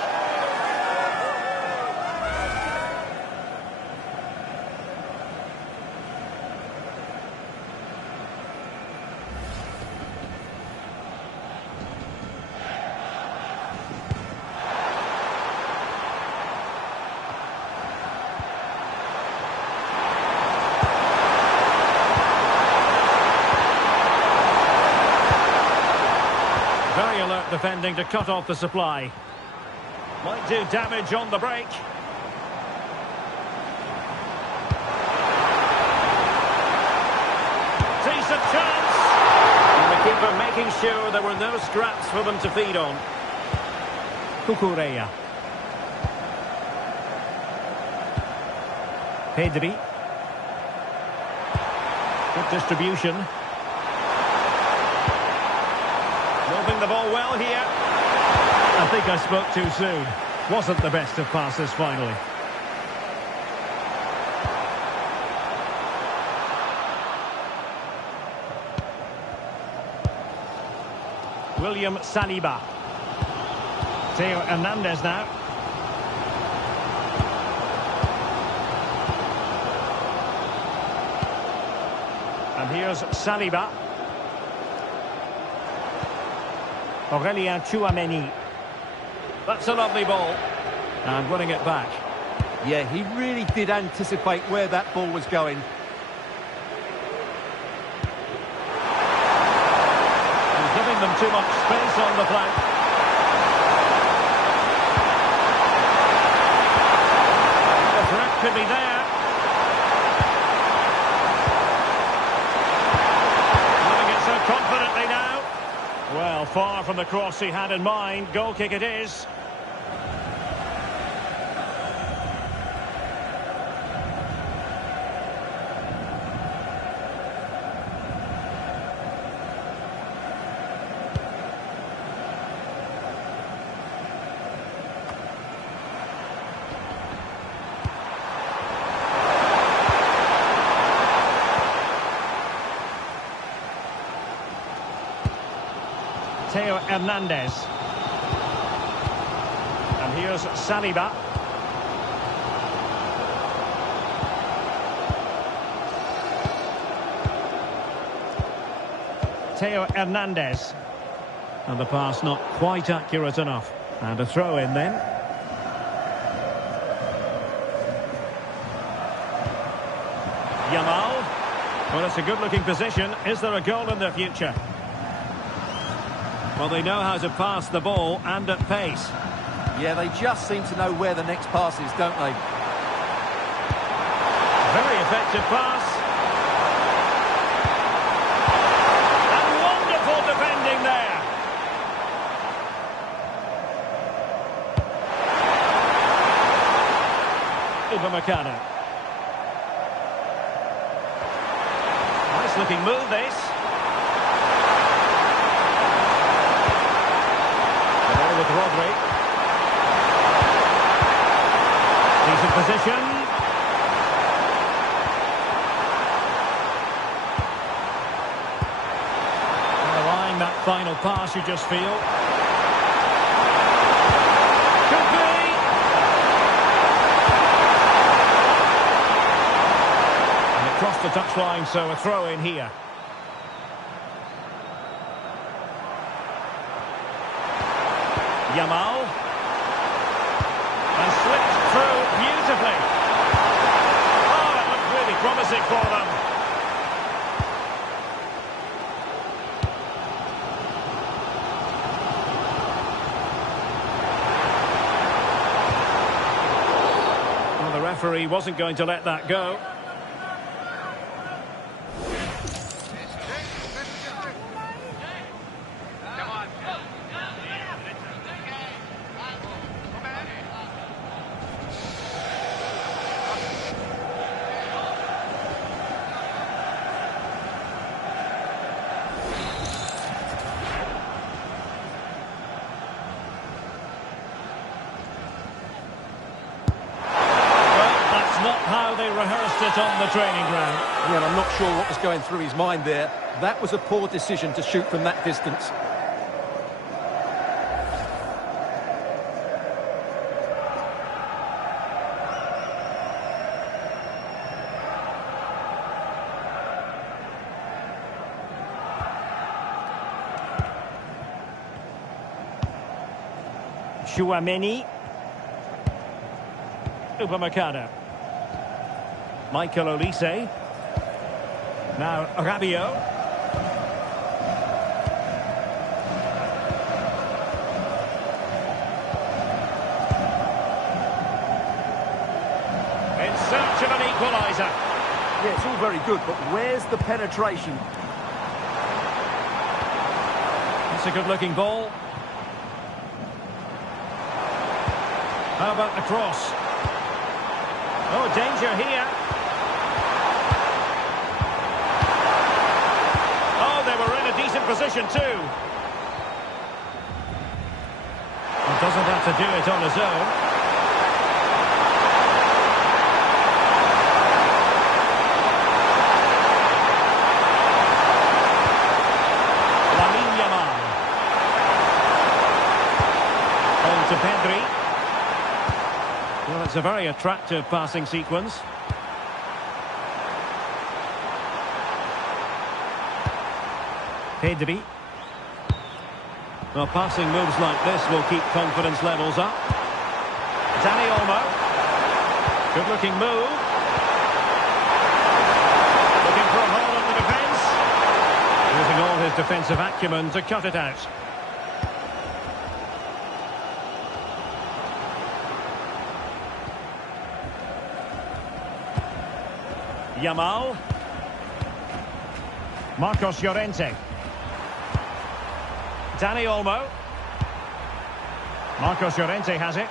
Very alert defending to cut off the supply. Might do damage on the break. Decent chance. And the keeper making sure there were no scraps for them to feed on. Cucurella. Pedri. Good distribution. Moving the ball well here. I think I spoke too soon. Wasn't the best of passes finally. William Saliba. Theo Hernandez now. And here's Saliba. Aurélien Tchouameni. That's a lovely ball. And winning it back. Yeah, he really did anticipate where that ball was going. He's giving them too much space on the flank. The threat could be there. Doing it so confidently now. Well, far from the cross he had in mind. Goal kick it is. Theo Hernandez. And here's Saliba. Theo Hernandez. And the pass not quite accurate enough. And a throw in then. Yamal. Well, it's a good-looking position. Is there a goal in their future? Well, they know how to pass the ball and at pace. Yeah, they just seem to know where the next pass is, don't they? Very effective pass. And wonderful defending there. Nice-looking move, this. The ball with Rodri. Decent position. Allowing that final pass, you just feel. Could be. And it crossed the touchline, so a throw in here. Yamal. And slipped through beautifully. Oh, it looked really promising for them. Well, the referee wasn't going to let that go. Rehearsed it on the training ground. Yeah, and I'm not sure what was going through his mind there. That was a poor decision to shoot from that distance. Chouameni. Upamecano. Michael Olise. Now Rabiot. In search of an equaliser. Yeah, it's all very good, but where's the penetration? It's a good-looking ball. How about the cross? Oh, danger here. Oh, they were in a decent position too. He doesn't have to do it on his own. Lamine Yamal. On to Pedri. Well, it's a very attractive passing sequence. Pedri. Well, passing moves like this will keep confidence levels up. Dani Olmo. Good-looking move. Looking for a hole in the defence. Using all his defensive acumen to cut it out. Yamal. Marcos Llorente. Dani Olmo. Marcos Llorente has it.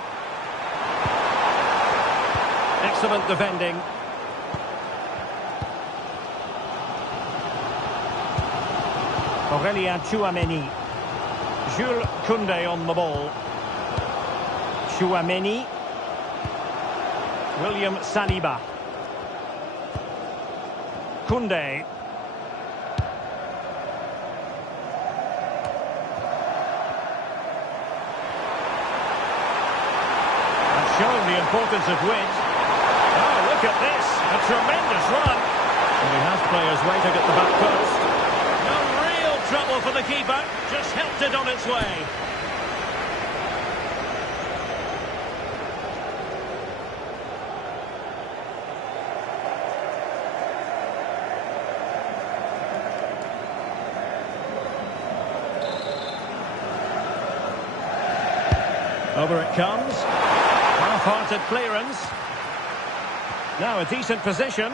Excellent defending. Aurélien Tchouameni. Jules Koundé on the ball. Tchouameni. William Saliba. Koundé. And showing the importance of width. Oh, look at this. A tremendous run. And he has players waiting at the back post. No real trouble for the keeper. Just helped it on its way. Over it comes. Half-hearted clearance. Now a decent position.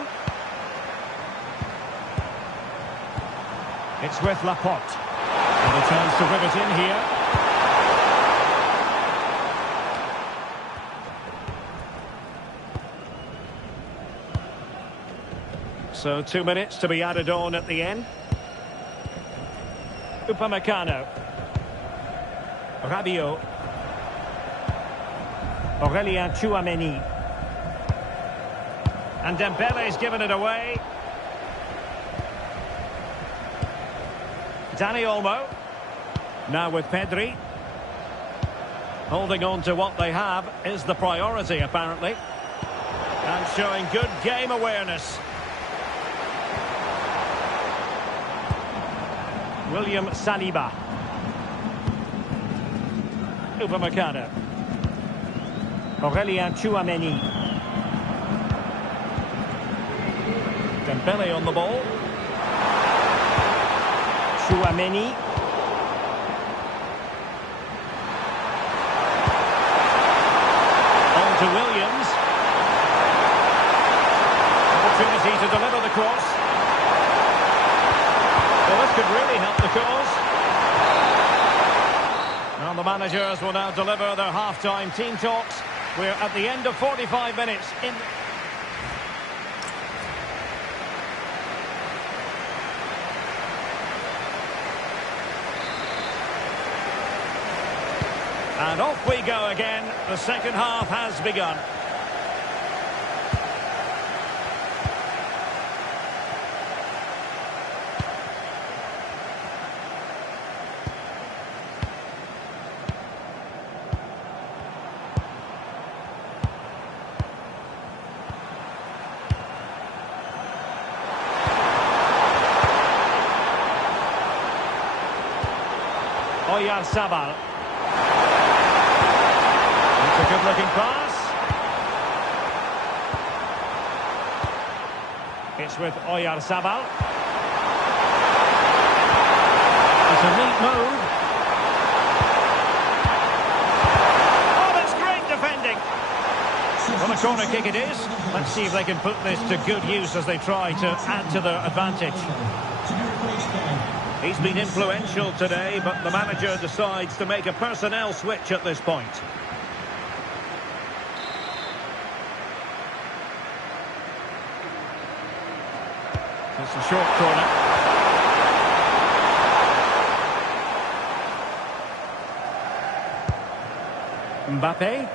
It's with Laporte. And a chance to rip it in here. So 2 minutes to be added on at the end. Upamecano. Rabiot. Aurelien Tchouameni. And Dembele's given it away. Dani Olmo. Now with Pedri. Holding on to what they have is the priority, apparently. And showing good game awareness. William Saliba. Upamecano. Aurelien Tchouameni. Dembele on the ball. Tchouameni. On to Williams. Opportunity to deliver the cross. Well, this could really help the cause. Now the managers will now deliver their half-time team talks. We're at the end of 45 minutes in... And off we go again. The second half has begun. Oyarzabal. It's a good-looking pass. It's with Oyarzabal. It's a neat move. Oh, that's great defending. Well, a corner kick it is. Let's see if they can put this to good use as they try to add to their advantage. He's been influential today, but the manager decides to make a personnel switch at this point. It's a short corner. Mbappe.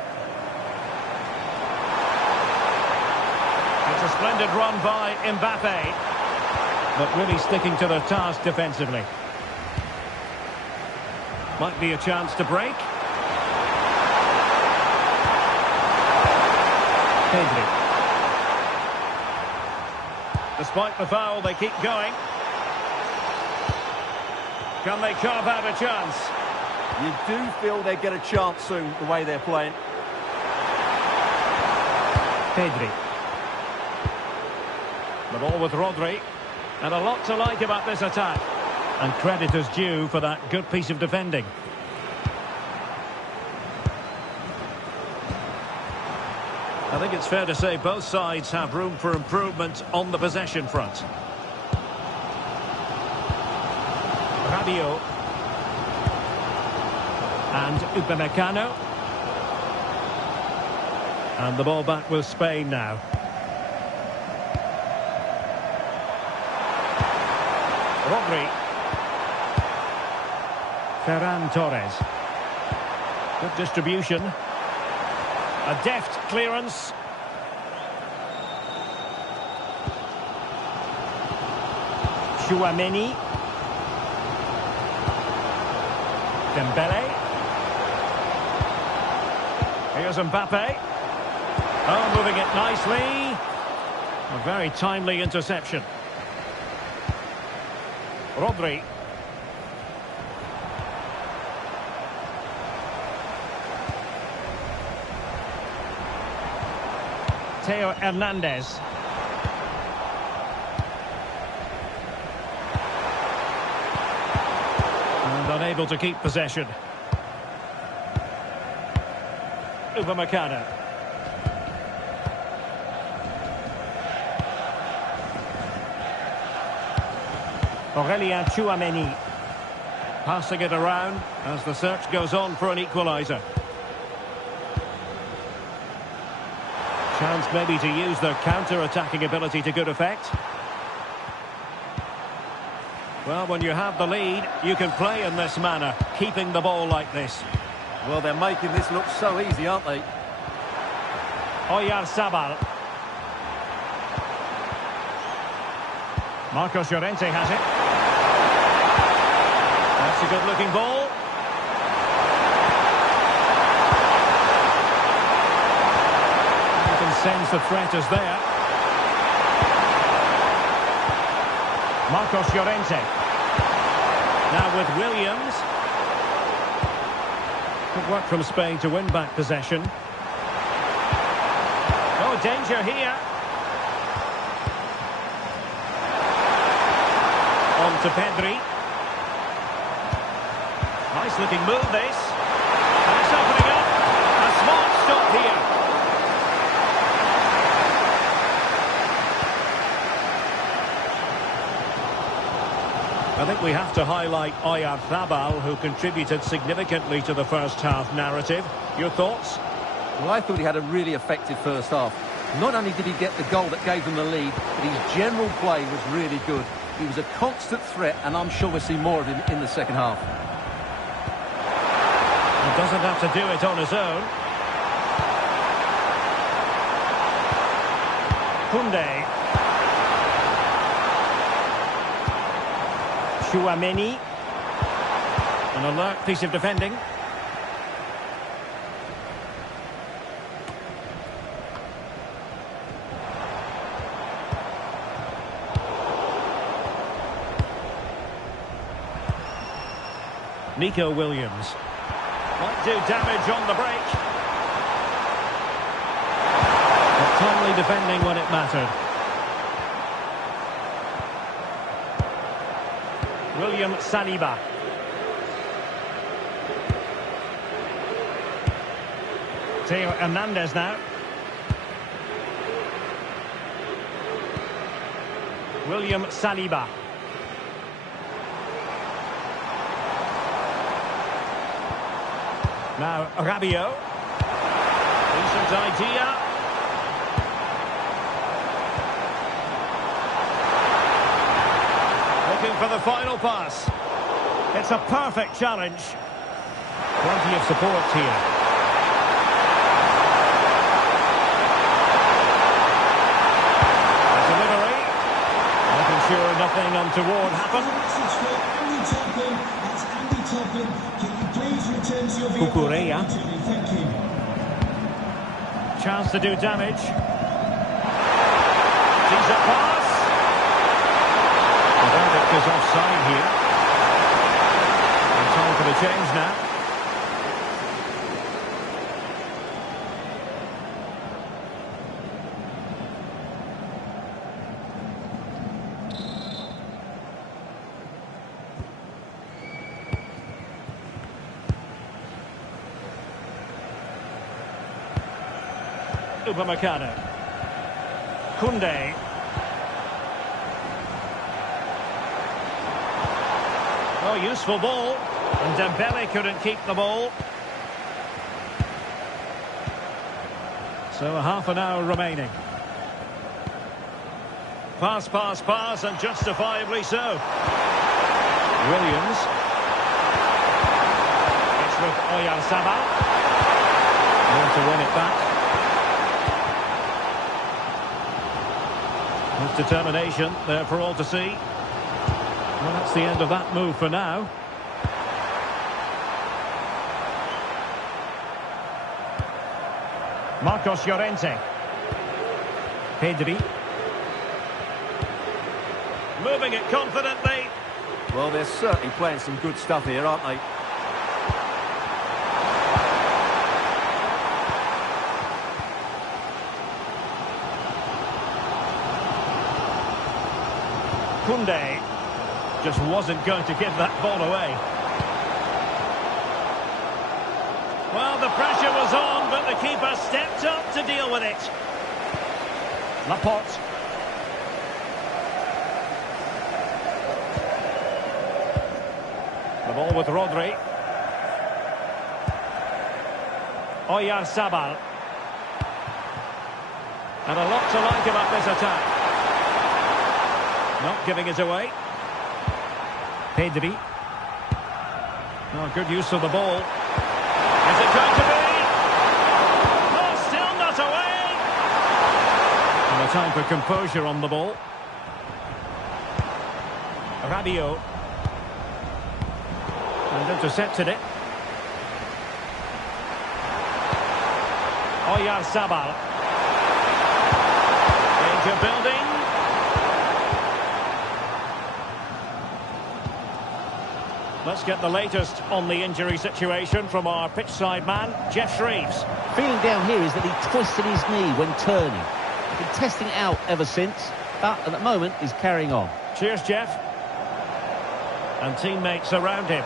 It's a splendid run by Mbappe. But really sticking to their task defensively. Might be a chance to break. Pedri. Despite the foul, they keep going. Can they carve out a chance? You do feel they get a chance soon, the way they're playing. Pedri. The ball with Rodri. And a lot to like about this attack. And credit is due for that good piece of defending. I think it's fair to say both sides have room for improvement on the possession front. Rabiot. And Upamecano. And the ball back with Spain now. Rodri. Ferran Torres. Good distribution. A deft clearance. Tchouameni. Dembele. Here's Mbappe. Oh, moving it nicely. A very timely interception. Rodri. Theo Hernandez. And unable to keep possession. Upamecano. Aurelien Tchouameni. Passing it around as the search goes on for an equaliser. Chance maybe to use their counter-attacking ability to good effect. Well, when you have the lead, you can play in this manner, keeping the ball like this. Well, they're making this look so easy, aren't they? Oyarzabal. Marcos Llorente has it. That's a good-looking ball. You can sense the threat is there. Marcos Llorente. Now with Williams. Good work from Spain to win back possession. Oh, danger here. On to Pedri. Nice looking move this. And it's opening up. A smart stop here. I think we have to highlight Oyarzabal, who contributed significantly to the first half narrative. Your thoughts? Well, I thought he had a really effective first half. Not only did he get the goal that gave them the lead, but his general play was really good. He was a constant threat, and I'm sure we'll see more of him in the second half. He doesn't have to do it on his own. Koundé. Chouameni. An alert piece of defending. Nico Williams. Might do damage on the break. But timely defending when it mattered. William Saliba. Theo Hernandez now. William Saliba. Now Rabiot. Decent idea. Looking for the final pass. It's a perfect challenge. Plenty of support here. Delivery. Making sure nothing untoward happened. Cucurella. Chance to do damage. Decent pass. The verdict is offside here. And time for the change now. Upamecano. Koundé. Oh, useful ball. And Dembele couldn't keep the ball. So a half an hour remaining. Pass, pass, pass, and justifiably so. Williams. It's with Oyarzabal. There to win it back. His determination there for all to see. Well, that's the end of that move for now. Marcos Llorente. Pedri. Moving it confidently. Well, they're certainly playing some good stuff here, aren't they? Koundé just wasn't going to give that ball away. Well, the pressure was on, but the keeper stepped up to deal with it. Laporte. The ball with Rodri. Oyarzabal. And a lot to like about this attack. Not giving it away. Pedri. Oh, good use of the ball. Is it going to be? Oh, still not away! And a time for composure on the ball. Rabiot. And intercepted it. Oyarzabal. Danger building. Let's get the latest on the injury situation from our pitchside man, Jeff Shreves. Feeling down here is that he twisted his knee when turning. Been testing it out ever since, but at the moment he's carrying on. Cheers, Jeff. And teammates around him.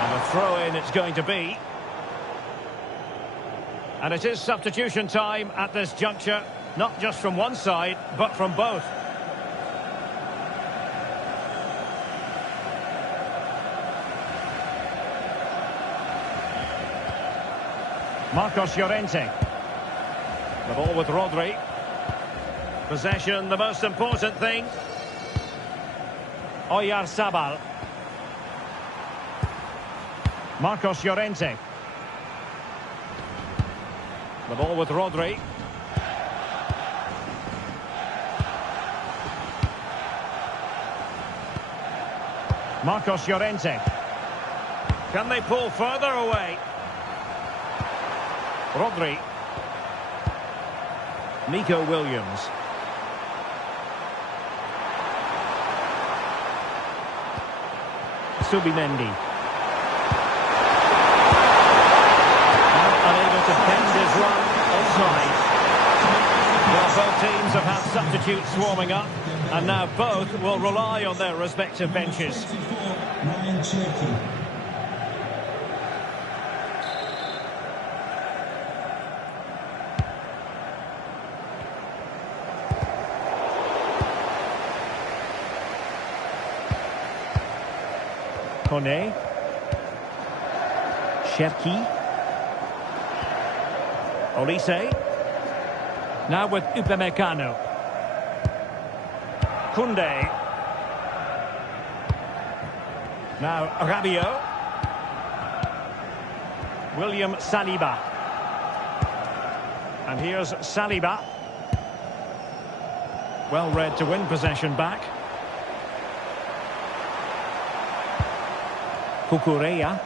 And a throw-in it's going to be. And it is substitution time at this juncture, not just from one side, but from both. Marcos Llorente. The ball with Rodri. Possession, the most important thing. Oyarzabal. Marcos Llorente. The ball with Rodri. Marcos Llorente. Can they pull further away? Rodri. Nico Williams. Subimendi. Unable to bend his run inside. Well, both teams have had substitutes swarming up, and now both will rely on their respective benches. Kone. Cherki. Olise. Now with Upamecano. Koundé. Now Rabiot. William Saliba. And here's Saliba. Well read to win possession back. Cucurella.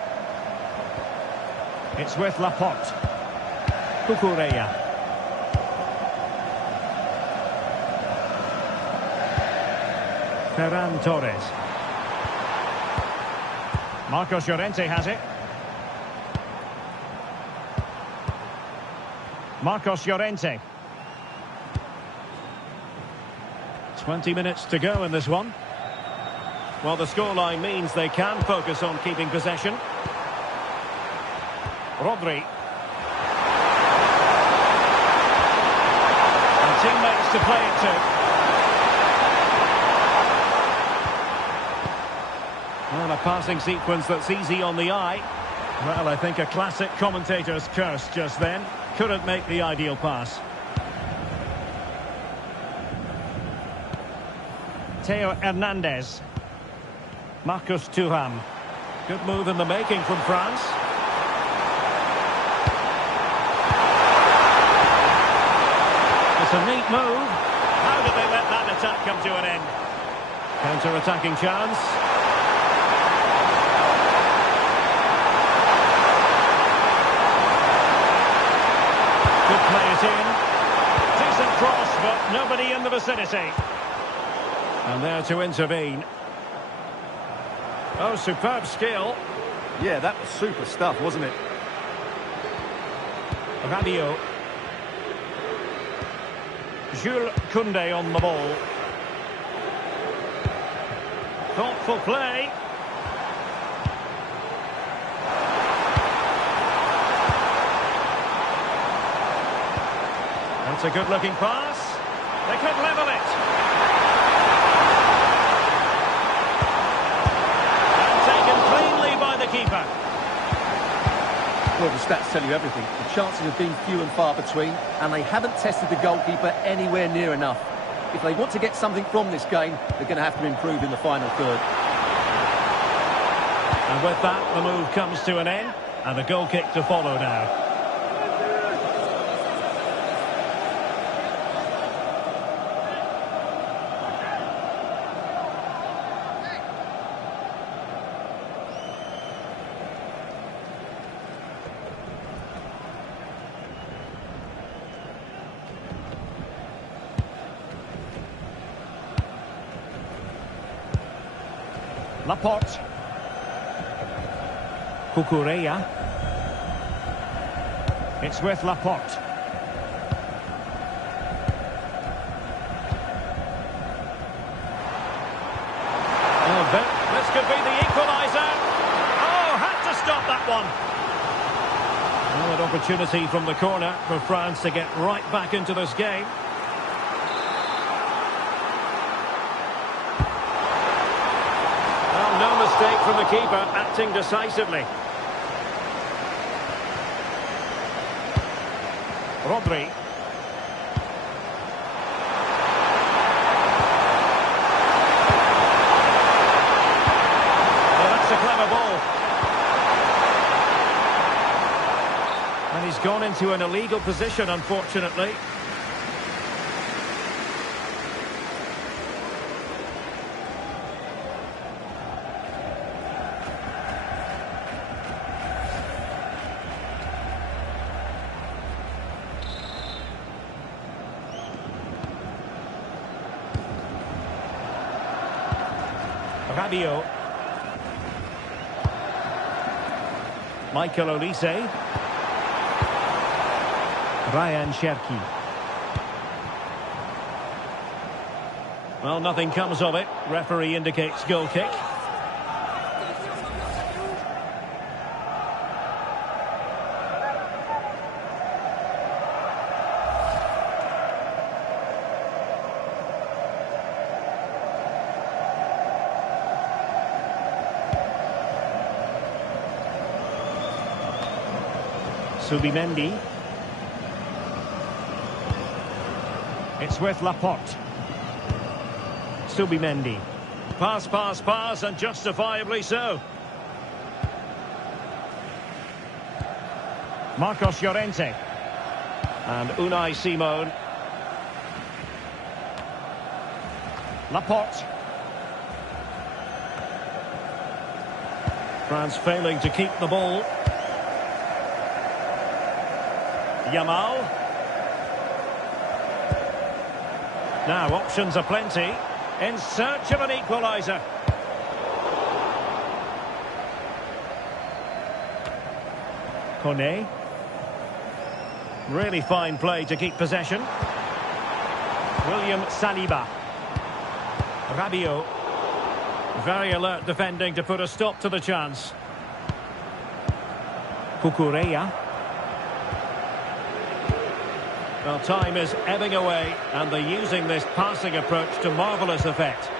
It's with Laporte. Cucurella. Ferran Torres. Marcos Llorente has it. Marcos Llorente. 20 minutes to go in this one. Well, the scoreline means they can focus on keeping possession. Rodri. And teammates to play it to. Well, a passing sequence that's easy on the eye. Well, I think a classic commentator's curse just then. Couldn't make the ideal pass. Theo Hernandez. Marcus Thuram. Good move in the making from France. It's a neat move. How did they let that attack come to an end? Counter-attacking chance. Could play it in. Decent cross, but nobody in the vicinity. And there to intervene. Oh, superb skill. Yeah, that was super stuff, wasn't it? Rabiot. Jules Koundé on the ball. Thoughtful play. That's a good-looking pass. They could level it. And taken cleanly by the keeper. Well, the stats tell you everything. The chances have been few and far between, and they haven't tested the goalkeeper anywhere near enough. If they want to get something from this game, they're going to have to improve in the final third. And with that, the move comes to an end, and a goal kick to follow now. Laporte. Cucurella. It's with Laporte. Oh, this could be the equaliser. Oh, had to stop that one. Well, an opportunity from the corner for France to get right back into this game. No mistake from the keeper, acting decisively. Rodri. Well, that's a clever ball. And he's gone into an illegal position, unfortunately. Rabiot. Michael Olise. Ryan Cherki. Well, nothing comes of it. Referee indicates goal kick. Subimendi. It's with Laporte. Subimendi. Pass, and justifiably so. Marcos Llorente. And Unai Simon. Laporte. France failing to keep the ball. Yamal. Now options are plenty. In search of an equaliser. Kone. Really fine play to keep possession. William Saliba. Rabiot. Very alert defending to put a stop to the chance. Cucurella. Well, time is ebbing away, and they're using this passing approach to marvellous effect.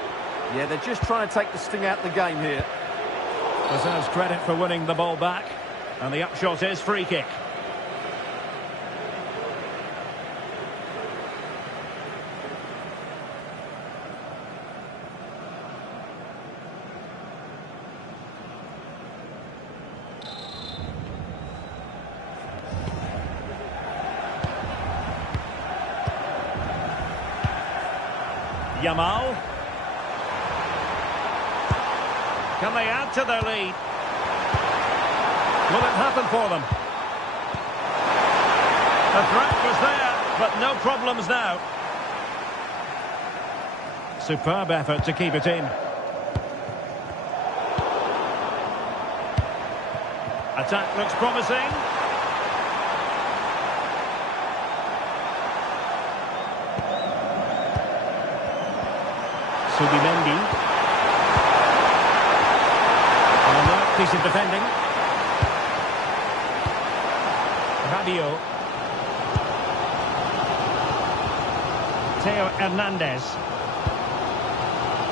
Yeah, they're just trying to take the sting out of the game here. Deserves credit for winning the ball back, and the upshot is free kick. Yamal. Can they add to their lead? Will it happen for them? The threat was there, but no problems now. Superb effort to keep it in. Attack looks promising. Subimendi. Alert piece of defending. Rabiot. Theo Hernandez.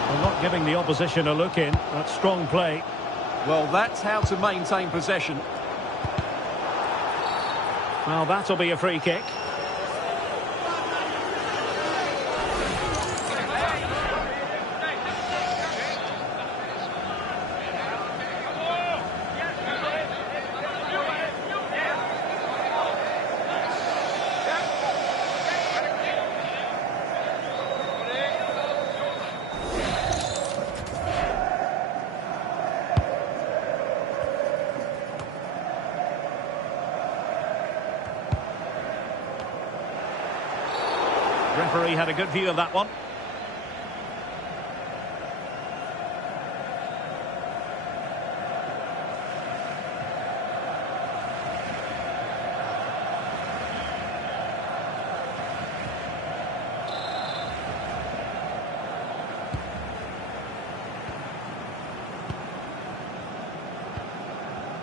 Well, not giving the opposition a look in. That's strong play. Well, that's how to maintain possession. Well, that'll be a free kick. Referee had a good view of that one.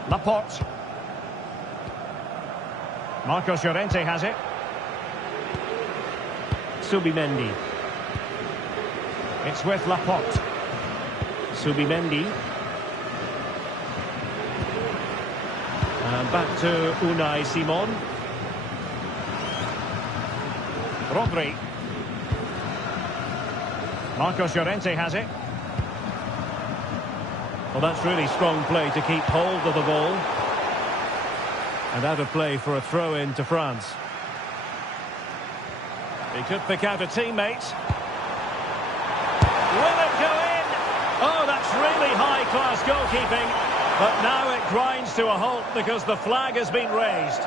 Laporte. Marcos Llorente has it. Subimendi. It's with Laporte. Subimendi. And back to Unai Simon. Rodri. Marcos Llorente has it. Well, that's really strong play to keep hold of the ball. And out of play for a throw-in to France. He could pick out a teammate. Will it go in? Oh, that's really high-class goalkeeping. But now it grinds to a halt because the flag has been raised.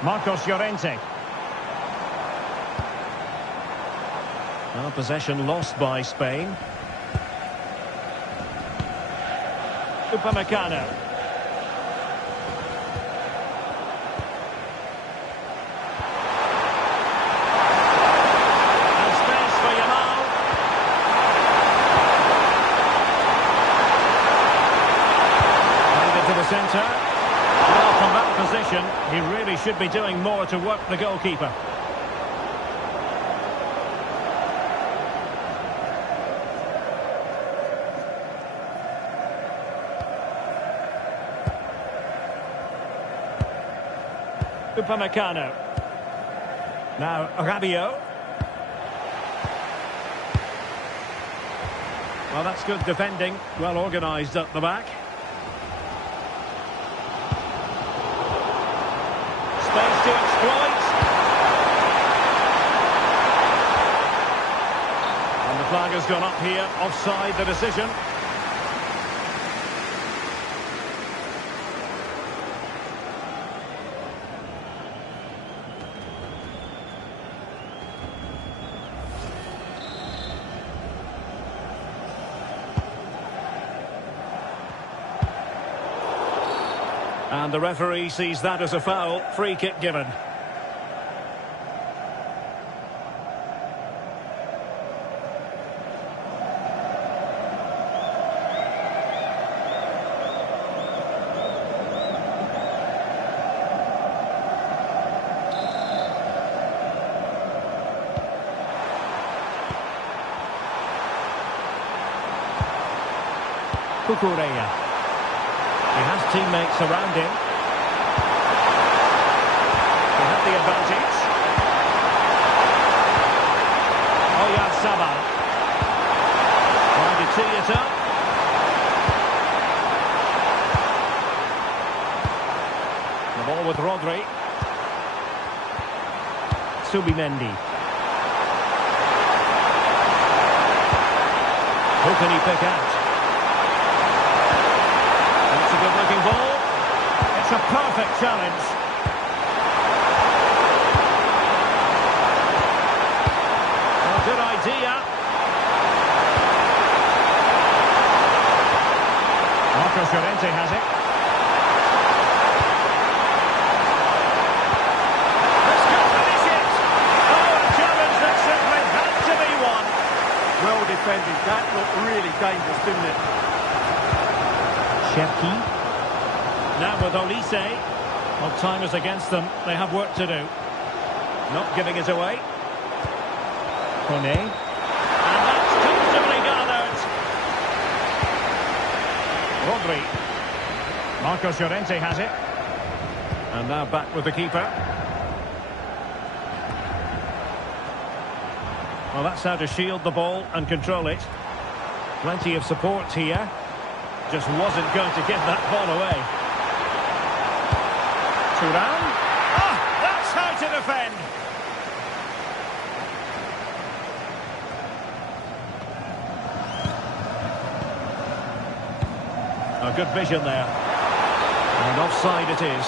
Marcos Llorente. Well, possession lost by Spain. Upamecano. And space for Yamal. Played it to the centre. Well, from that position, he really should be doing more to work the goalkeeper. Upamecano. Now Rabiot. Well, that's good defending, well organised at the back. Space to exploit. And the flag has gone up here, offside the decision. And the referee sees that as a foul. Free kick given. Cucurella. He has teammates around him. They have the advantage. Oyarzabal. Trying to tee it up. The ball with Rodri. Subimendi. Who can he pick out? It's a good-looking ball. It's a perfect challenge. Well, good idea. Marcos Llorente has it. Let's go finish it. Oh, a challenge that simply had to be won. Well defended. That looked really dangerous, didn't it? Cherki. Now with Olise. Well, time is against them. They have work to do. Not giving it away. Kone. And that's comfortably gathered. Rodri. Marcos Llorente has it. And now back with the keeper. Well, that's how to shield the ball and control it. Plenty of support here. Just wasn't going to give that ball away. Thuram. Ah, that's how to defend. A good vision there. And offside it is.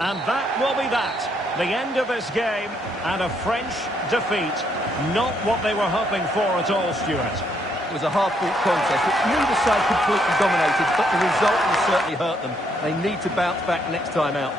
And that will be that. The end of this game, and a French defeat. Not what they were hoping for at all, Stuart. It was a hard-fought contest, which neither side completely dominated, but the result will certainly hurt them. They need to bounce back next time out.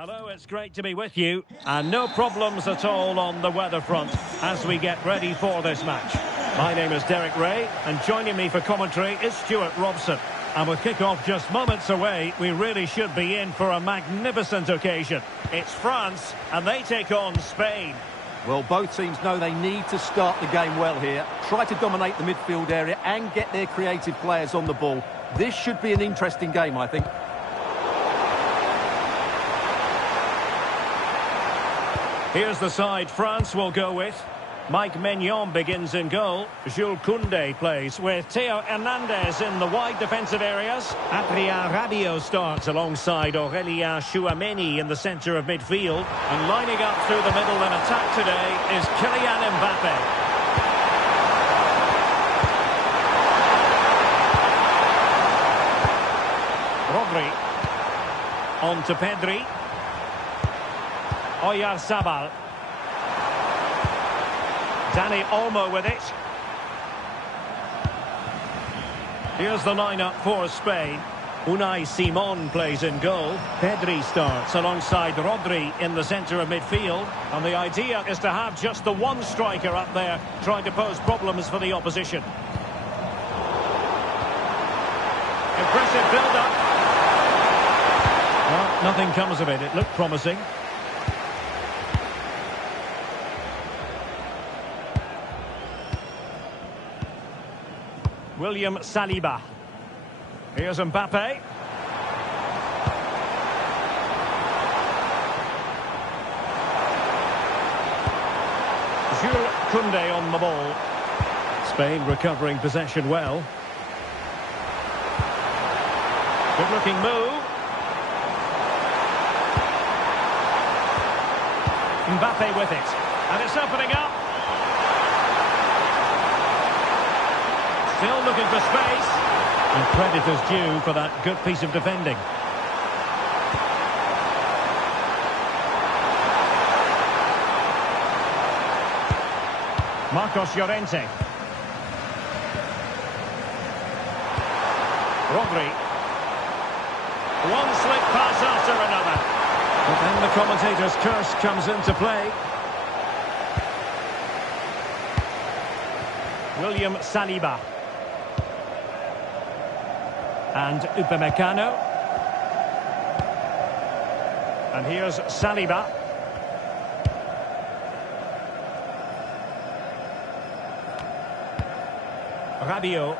Hello, it's great to be with you, and no problems at all on the weather front as we get ready for this match. My name is Derek Ray, and joining me for commentary is Stuart Robson. And with kick-off just moments away, we really should be in for a magnificent occasion. It's France, and they take on Spain. Well, both teams know they need to start the game well here. Try to dominate the midfield area and get their creative players on the ball. This should be an interesting game, I think. Here's the side France will go with. Mike Maignan begins in goal. Jules Koundé plays with Theo Hernandez in the wide defensive areas. Adrien Rabiot starts alongside Aurélien Tchouameni in the centre of midfield. And lining up through the middle in attack today is Kylian Mbappe. Rodri. On to Pedri. Oyarzabal. Dani Olmo with it. Here's the lineup for Spain. Unai Simon plays in goal. Pedri starts alongside Rodri in the centre of midfield. And the idea is to have just the one striker up there trying to pose problems for the opposition. Impressive build-up. Well, nothing comes of it. It looked promising. William Saliba. Here's Mbappe. Jules Koundé on the ball. Spain recovering possession well. Good looking move. Mbappe with it. And it's opening up. Still looking for space. And credit is due for that good piece of defending. Marcos Llorente. Rodri. One slip pass after another. But then the commentator's curse comes into play. William Saliba. And Upamecano. And here's Saliba. Rabiot.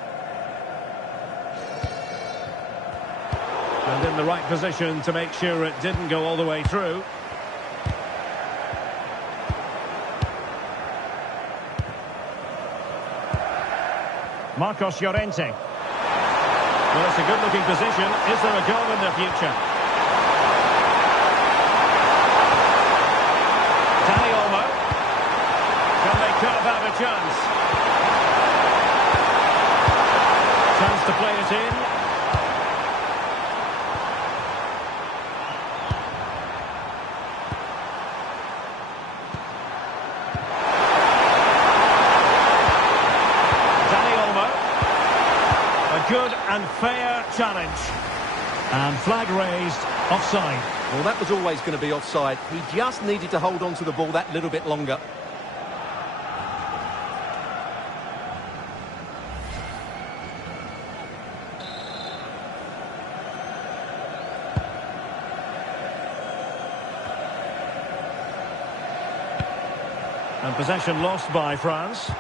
And in the right position to make sure it didn't go all the way through. Marcos Llorente. Well, it's a good-looking position. Is there a goal in the future? Dani Olmo. Can they carve out a chance? Chance to play it in. Good and fair challenge. And flag raised, offside. Well, that was always going to be offside. He just needed to hold on to the ball that little bit longer. And possession lost by France.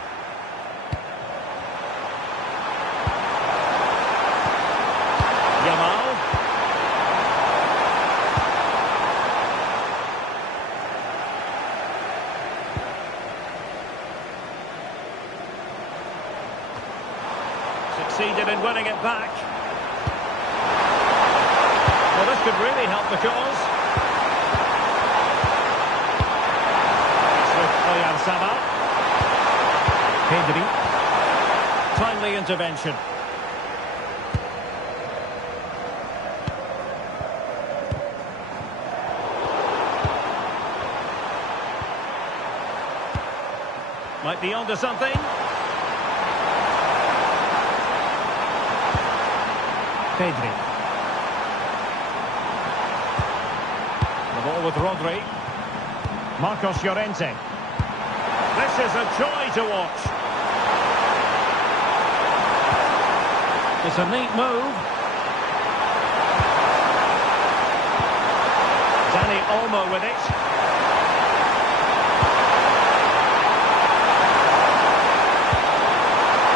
Yamal. Succeeded in winning it back. Well, this could really help the cause. It's with Oyarzabal. Pedri. Timely intervention. Might be onto something. Pedri. The ball with Rodri. Marcos Llorente. This is a joy to watch. It's a neat move. Dani Olmo with it.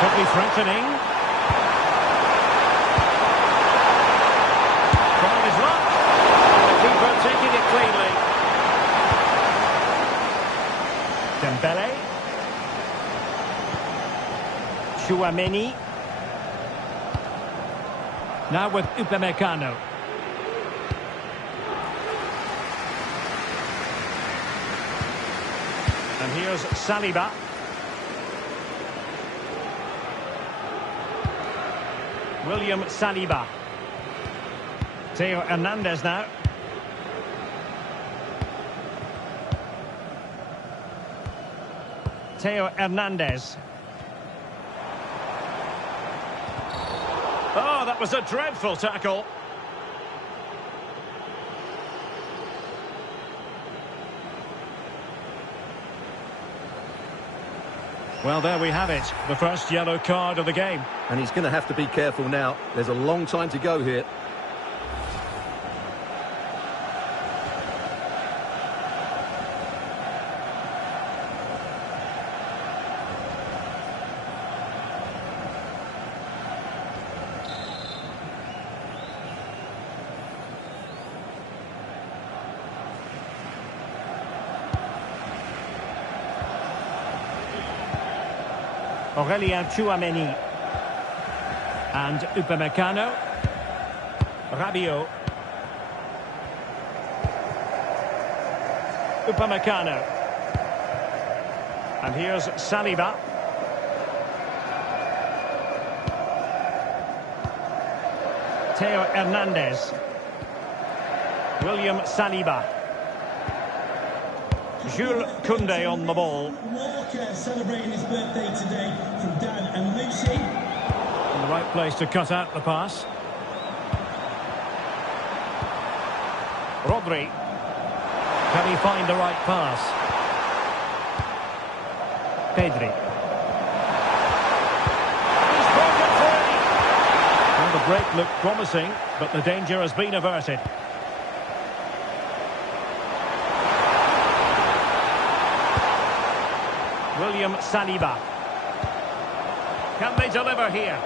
Could be threatening. Trying his luck. The keeper taking it cleanly. Dembele. Tchouaméni. Now with Upamecano. And here's Saliba. William Saliba. Theo Hernandez now. Theo Hernandez. Oh, that was a dreadful tackle. Well, there we have it. The first yellow card of the game. And he's going to have to be careful now. There's a long time to go here. Aurélien Tchouaméni. And Upamecano. Rabiot. Upamecano. And here's Saliba. Theo Hernandez. William Saliba. Jules Koundé on the ball. Walker celebrating his birthday today from Dan and Lucy. In the right place to cut out the pass. Rodri. Can he find the right pass? Pedri. He's broken free. Well, the break looked promising, but the danger has been averted. William Saliba. Can they deliver here?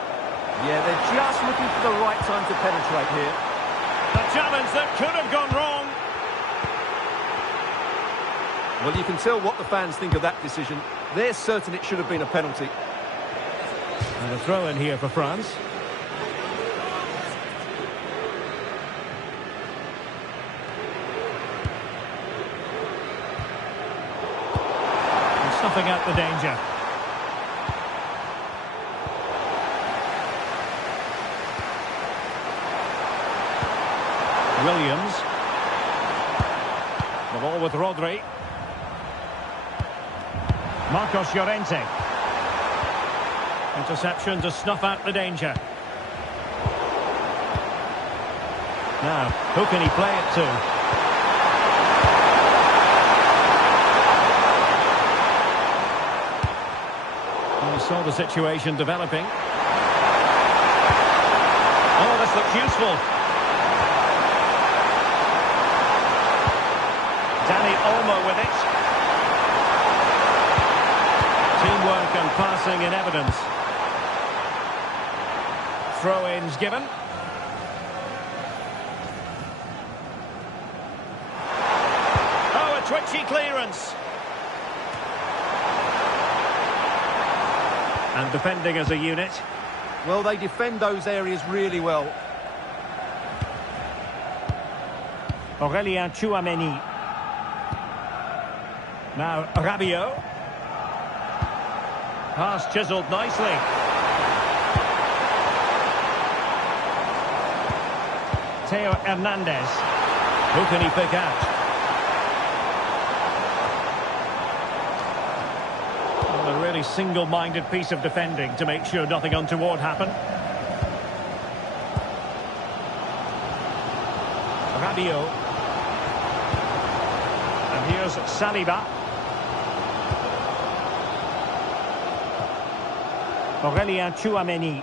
Yeah, they're just looking for the right time to penetrate here. The challenge that could have gone wrong. Well, you can tell what the fans think of that decision. They're certain it should have been a penalty. And a throw in here for France. And snuffing out the danger. Williams. The ball with Rodri. Marcos Llorente. Interception to snuff out the danger. Now, who can he play it to? Well, we saw the situation developing. Oh, this looks useful. Dani Olmo with it. and passing in evidence. Throw-ins given. Oh, a twitchy clearance. And defending as a unit. Well, they defend those areas really well. Aurelien Tchouameni. Now Rabiot. Pass chiselled nicely. Theo Hernandez. Who can he pick out? Well, a really single-minded piece of defending to make sure nothing untoward happened. Rabiot. And here's Saliba. Aurelien Tchouameni.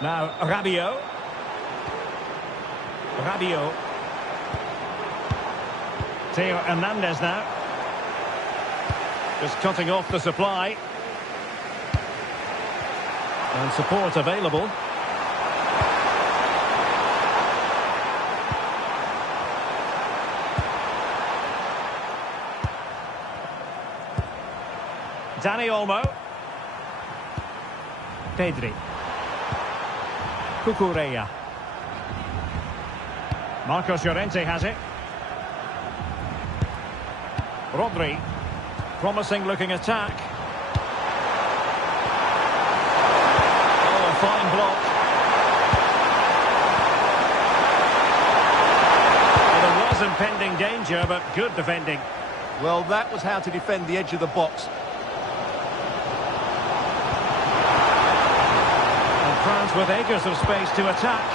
Now Rabiot. Rabiot. Theo Hernandez now. Just cutting off the supply. And support available. Dani Olmo. Pedri. Cucurella. Marcos Llorente has it. Rodri. Promising looking attack. Oh, a fine block. Well, there was impending danger, but good defending. Well, that was how to defend the edge of the box. France with acres of space to attack.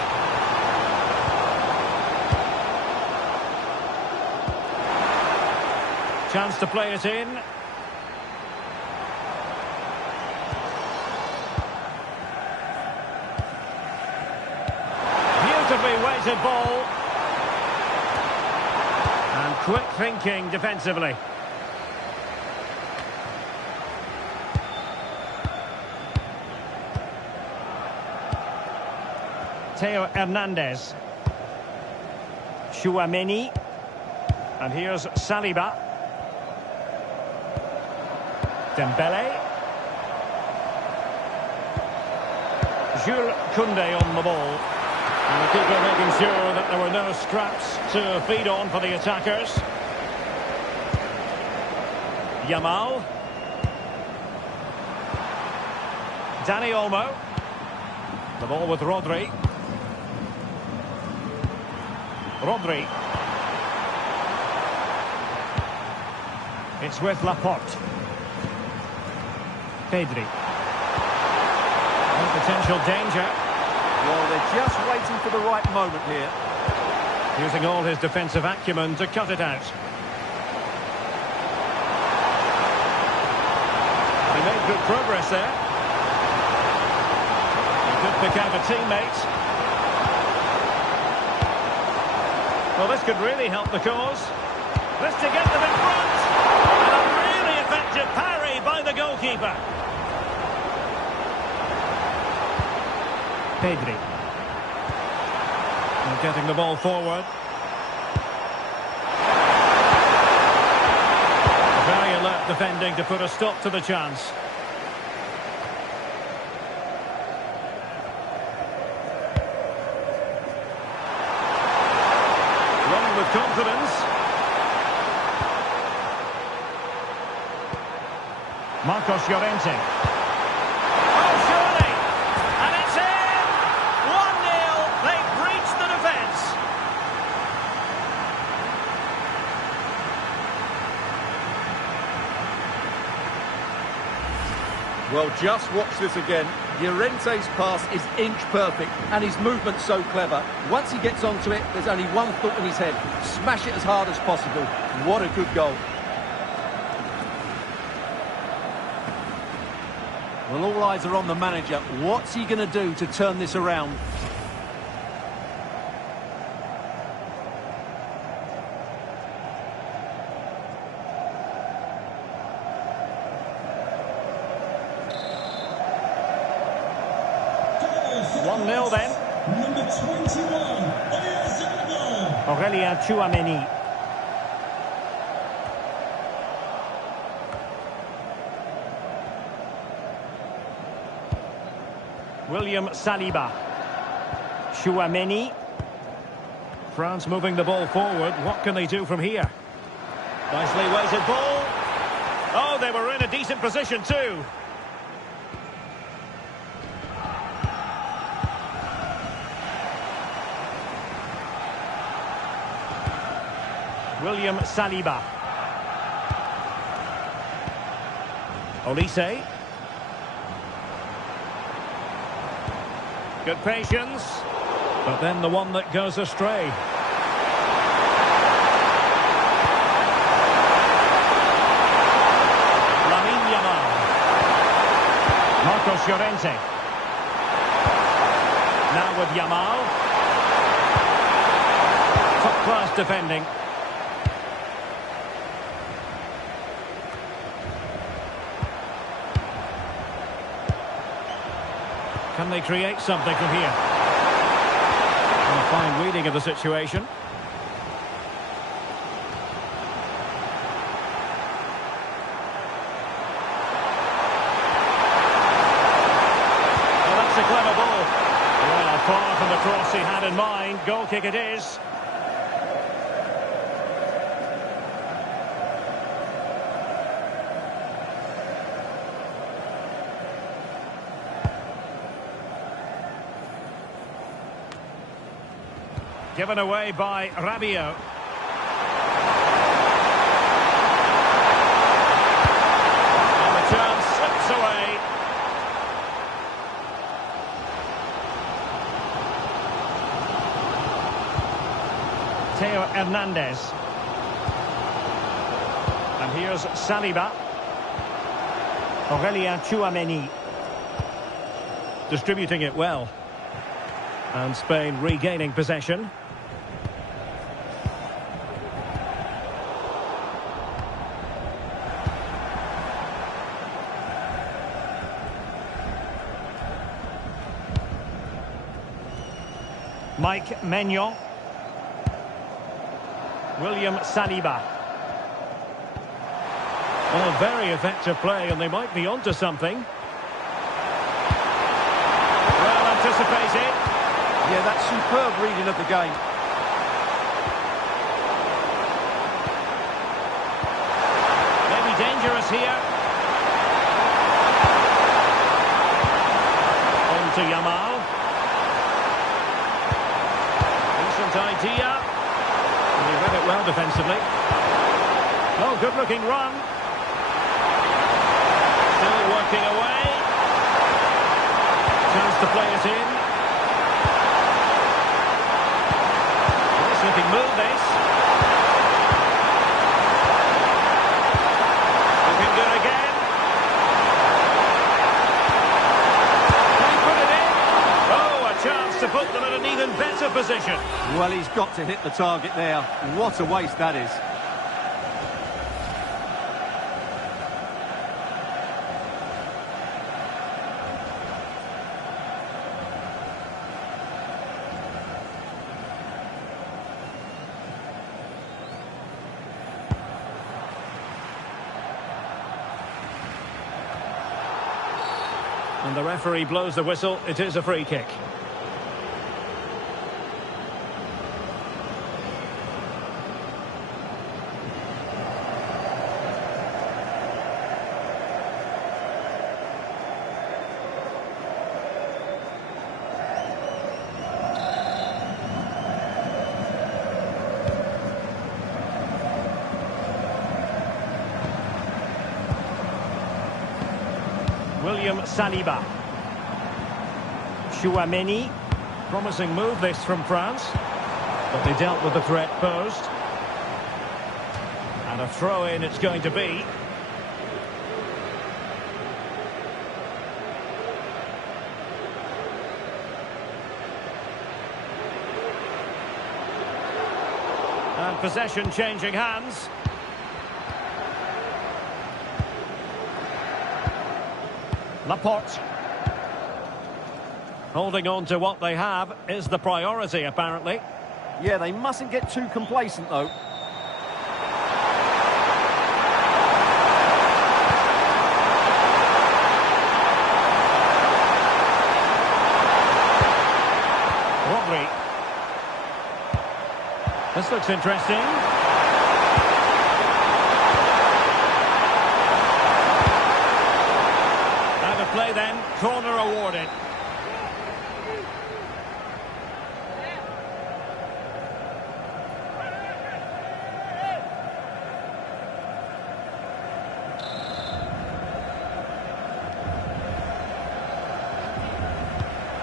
Chance to play it in. Beautifully weighted ball. And quick thinking defensively. Theo Hernandez. Tchouameni. And here's Saliba. Dembele. Jules Koundé on the ball. And the keeper making sure that there were no scraps to feed on for the attackers. Yamal. Dani Olmo. The ball with Rodri. Rodri. It's with Laporte. Pedri. No potential danger. Well, they're just waiting for the right moment here. Using all his defensive acumen to cut it out. He made good progress there. He could pick out a teammate. Well, this could really help the cause. This to get them in front. And a really effective parry by the goalkeeper. Pedri. And getting the ball forward. Very alert defending to put a stop to the chance. Running with confidence. Marcos Llorente. Oh, surely! And it's in! 1-0. They've breached the defence. Well, just watch this again. Llorente's pass is inch perfect and his movement's so clever. Once he gets onto it, there's only one thought in his head. Smash it as hard as possible. What a good goal. Well, all eyes are on the manager. What's he going to do to turn this around? 1-0 then. Number 21, Oyarzabal. Aurélien Tchouameni. William Saliba. Tchouameni. France moving the ball forward. What can they do from here? Nicely weighted ball. Oh, they were in a decent position too. William Saliba. Olise. Good patience. But then the one that goes astray. Lamine Yamal. Marcos Llorente. Now with Yamal. Top-class defending. Can they create something from here? And a fine reading of the situation. Oh, that's a clever ball. Well, far from the cross he had in mind. Goal kick it is. Given away by Rabiot. And the chance slips away. Theo Hernandez. And here's Saliba. Aurélien Tchouameni. Distributing it well. And Spain regaining possession. Mike Maignan. William Saliba. Well, very effective play, and they might be onto something. Well anticipated. Yeah, that's superb reading of the game. Maybe dangerous here. On to Yamal. Idea. And he read it well defensively. Oh, good-looking run. Still working away. Chance to play it in. Nice-looking move, this. Looking good again. Can he put it in? Oh, a chance to put them in an even better position. Well, he's got to hit the target there. What a waste that is. And the referee blows the whistle. It is a free kick. William Saliba. Tchouameni. Promising move this from France. But they dealt with the threat posed. And a throw-in it's going to be. And possession changing hands. Laporte. Holding on to what they have is the priority, apparently. Yeah, they mustn't get too complacent, though. Rodri. This looks interesting. Out of play then, corner awarded.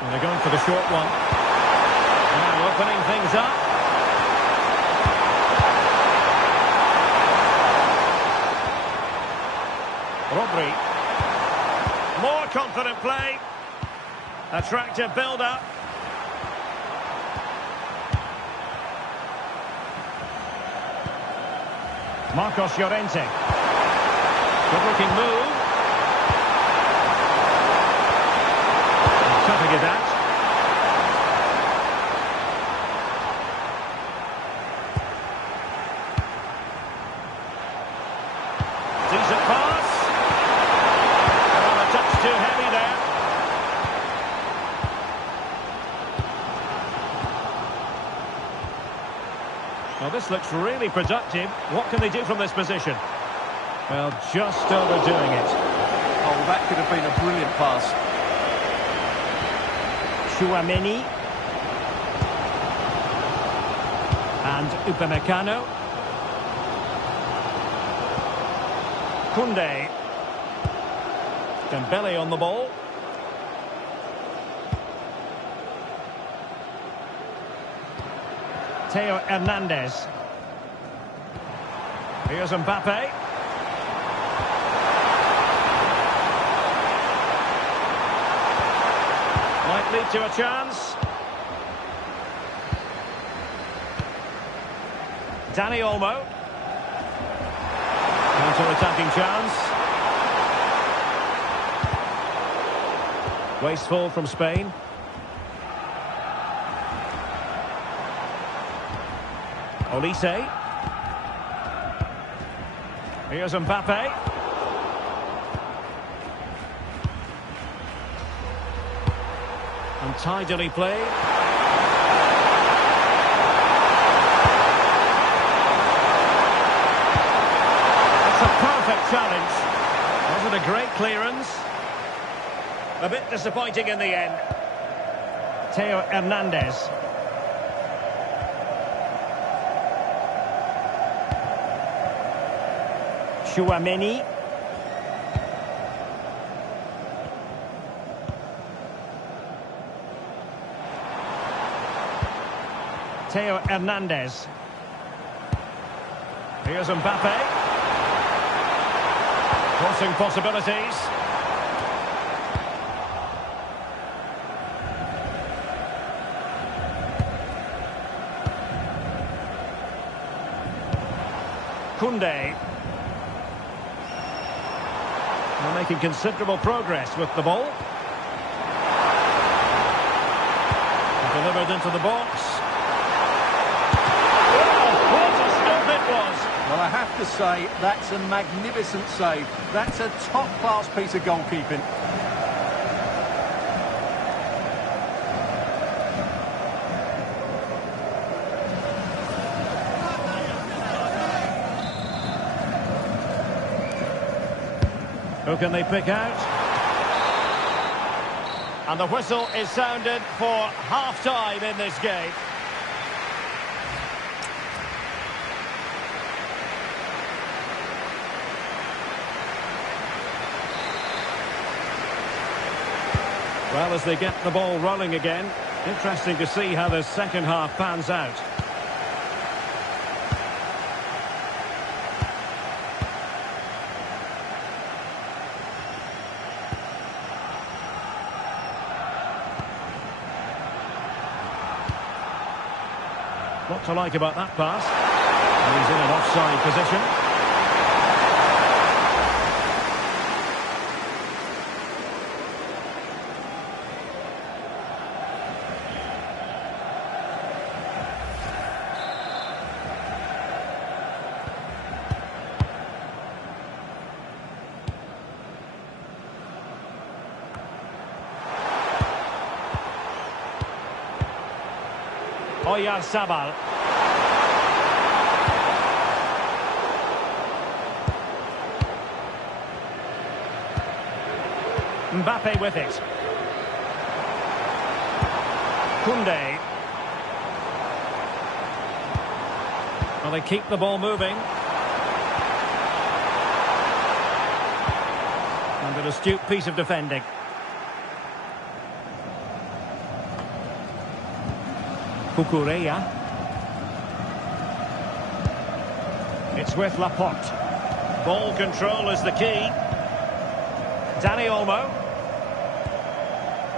And they're going for the short one. Now opening things up. Rodri. More confident play. Attractive build-up. Marcos Llorente. Good-looking move. Cutting it out. Decent pass. Oh, a touch too heavy there. Well, this looks really productive. What can they do from this position? Well, just overdoing it. Oh, that could have been a brilliant pass. Chouameni. And Upamecano. Koundé. Dembele on the ball. Theo Hernandez. Here's Mbappe. Might lead to a chance. Dani Olmo. Counter-attacking chance. Wasteful from Spain. Olise. Here's Mbappe. And tidily played. It's a perfect challenge. Wasn't a great clearance. A bit disappointing in the end. Theo Hernandez. Chouameni. Theo Hernandez. Here's Mbappe. Crossing possibilities. Koundé. They're making considerable progress with the ball. Delivered into the box. What a stop it was! Well, I have to say, that's a magnificent save. That's a top-class piece of goalkeeping. Who can they pick out? And the whistle is sounded for half-time in this game. Well, as they get the ball rolling again, interesting to see how the second half pans out. What to like about that pass? He's in an offside position. Oyarzabal. Mbappe with it. Koundé. Well, they keep the ball moving. And an astute piece of defending. Cucurella. It's with Laporte. Ball control is the key. Dani Olmo.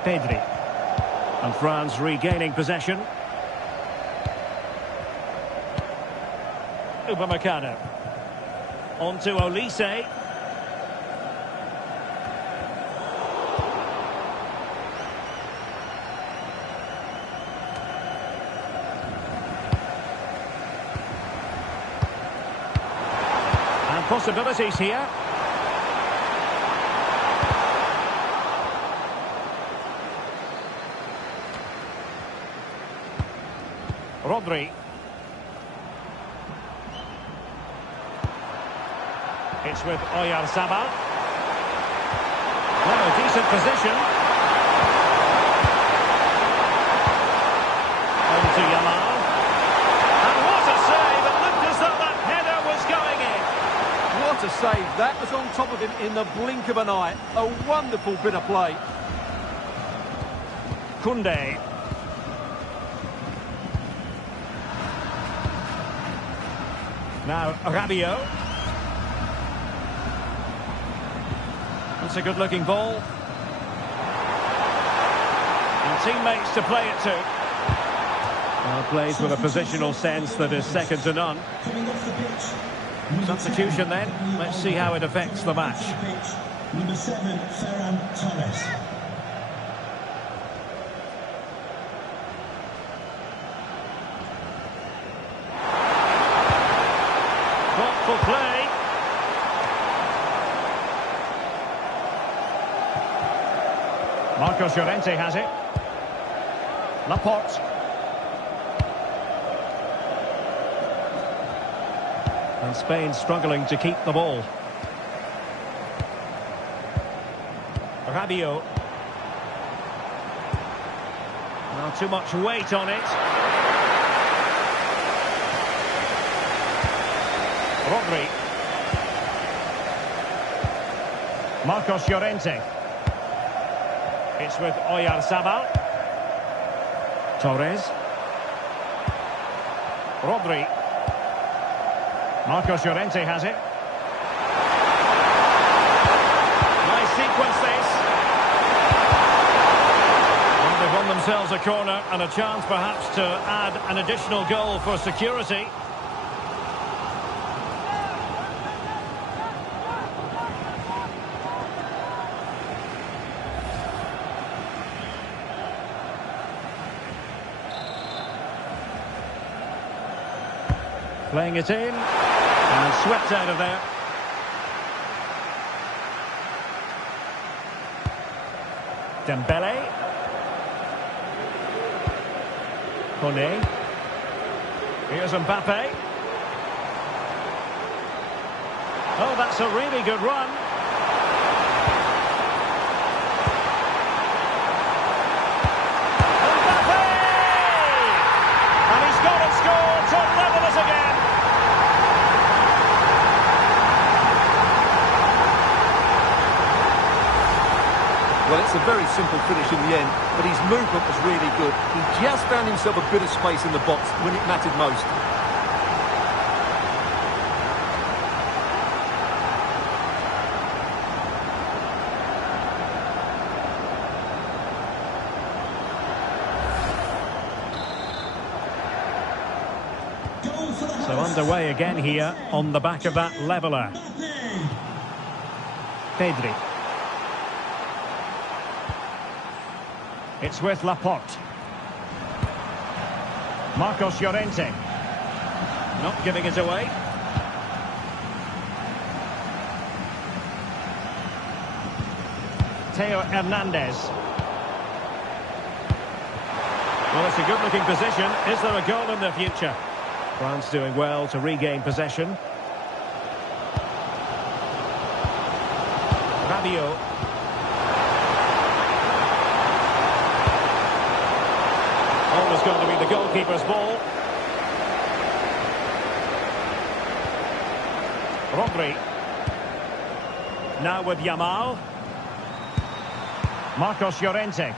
Pedri. And France regaining possession. Upamecano. On to Olise. And possibilities here. Rodri. It's with Oyarzabal. Well, a decent position. On to Yamal. And what a save! It looked as though that header was going in. What a save. That was on top of him in the blink of an eye. A wonderful bit of play. Koundé. Now Rabiot. That's a good-looking ball. And teammates to play it to. Well, plays with a positional sense that is second to none. Substitution then. Let's see how it affects the match. Number 7, Ferran Torres. Thoughtful play. Marcos Llorente has it. Laporte. And Spain struggling to keep the ball. Rabiot. Not too much weight on it. Rodri. Marcos Llorente. It's with Oyarzabal. Torres. Rodri. Marcos Llorente has it. Nice sequence this. And they've won themselves a corner and a chance perhaps to add an additional goal for security. Playing it in, and swept out of there. Dembele. Koné. Here's Mbappe. Oh, that's a really good run. Mbappe! And he's gone and scored to level us again. Well, it's a very simple finish in the end, but his movement was really good. He just found himself a bit of space in the box when it mattered most. So underway again here on the back of that leveller. Pedri. It's with Laporte. Marcos Llorente. Not giving it away. Theo Hernandez. Well, it's a good-looking position. Is there a goal in the future? France doing well to regain possession. Rabiot. Always going to be the goalkeeper's ball. Rodri. Now with Yamal. Marcos Llorente.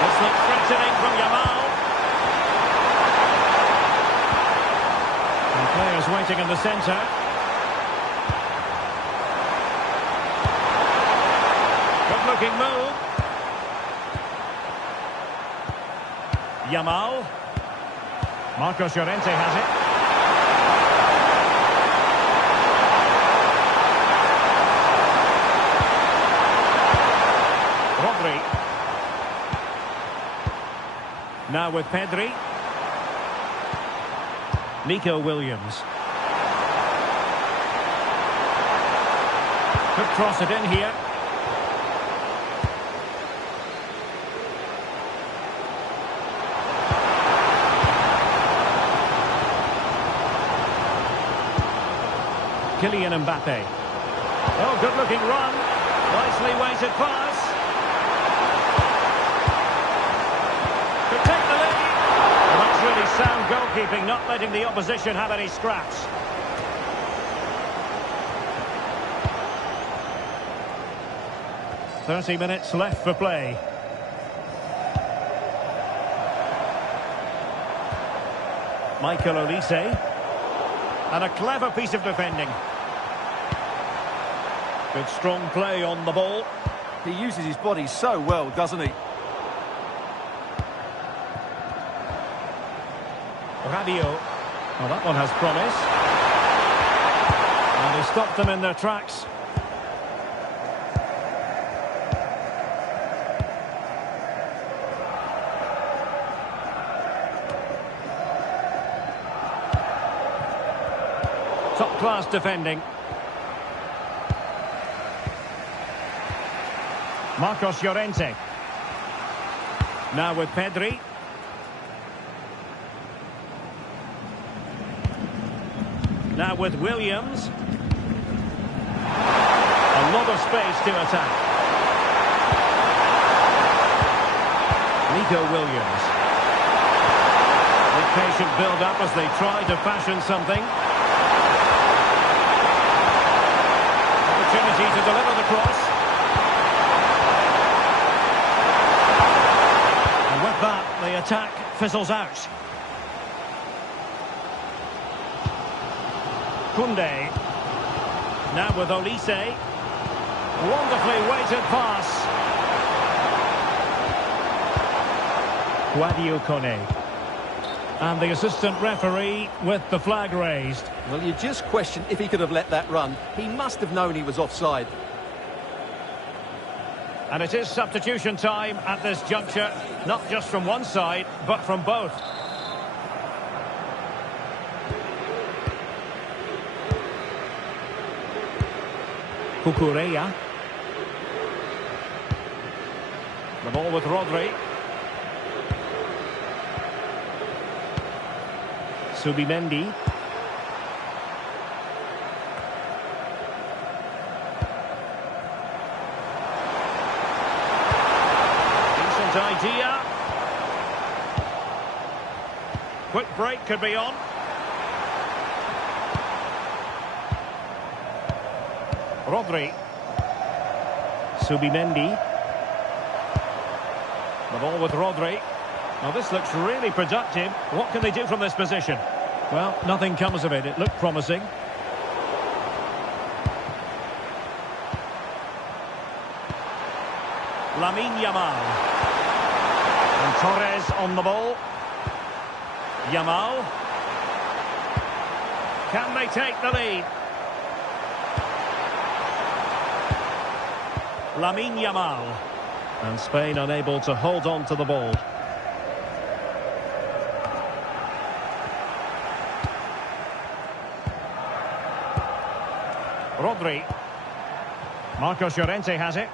This looks threatening from Yamal. And players waiting in the centre. Good-looking move. Yamal. Marcos Llorente has it. Rodri. Now with Pedri. Nico Williams. Could cross it in here. Kylian Mbappe. Oh, good-looking run. Nicely weighted pass. Could take the lead. Well, that's really sound goalkeeping, not letting the opposition have any scraps. "30 minutes left for play. Michael Olise. And a clever piece of defending. Good strong play on the ball. He uses his body so well, doesn't he? Rabiot. Well, that one has promise. And he stopped them in their tracks. Top-class defending. Marcos Llorente. Now with Pedri. Now with Williams. A lot of space to attack. Nico Williams. With patient build-up as they try to fashion something. Opportunity to deliver the cross. And with that, the attack fizzles out. Koundé. Now with Olise. Wonderfully weighted pass. Sadio Kone. And the assistant referee with the flag raised. Well, you just question if he could have let that run. He must have known he was offside. And it is substitution time at this juncture, not just from one side, but from both. Cucurella. The ball with Rodri. Subimendi. Decent idea. Quick break could be on. Rodri. Subimendi. The ball with Rodri. Now this looks really productive. What can they do from this position? Well, nothing comes of it. It looked promising. Lamine Yamal. And Torres on the ball. Yamal. Can they take the lead? Lamine Yamal. And Spain unable to hold on to the ball. Rodri. Marcos Llorente has it.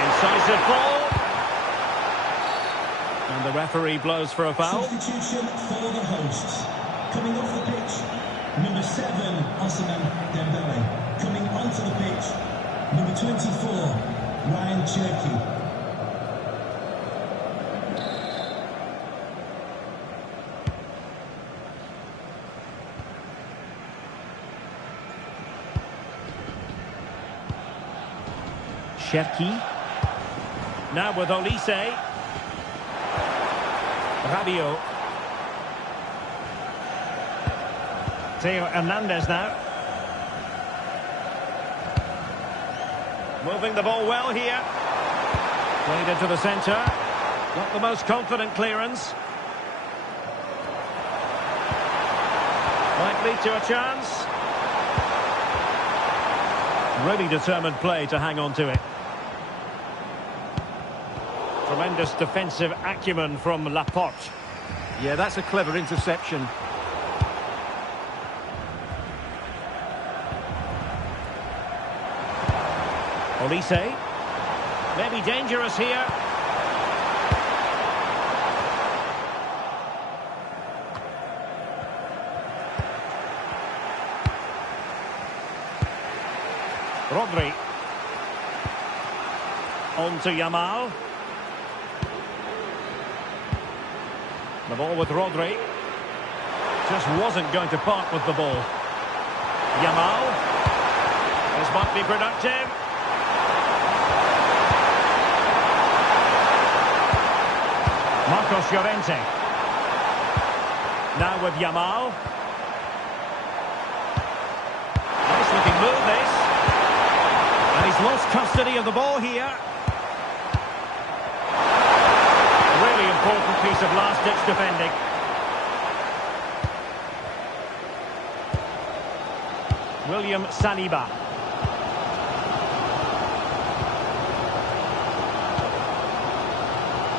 Incisive ball. And the referee blows for a foul. Substitution for the hosts. Coming off the pitch, number 7, Osimhen Dembele. Coming onto the pitch, number 24, Ryan Cherki. Cherki. Now with Olise. Rabiot. Theo Hernandez now. Moving the ball well here. Played into the centre. Not the most confident clearance. Might lead to a chance. Really determined play to hang on to it. Tremendous defensive acumen from Laporte. Yeah, that's a clever interception. Olise. Maybe dangerous here. Rodri. On to Yamal. The ball with Rodri. Just wasn't going to part with the ball. Yamal. This might be productive. Marcos Llorente. Now with Yamal. Nice looking move this. And he's lost custody of the ball here. Really important piece of last-ditch defending. William Saliba.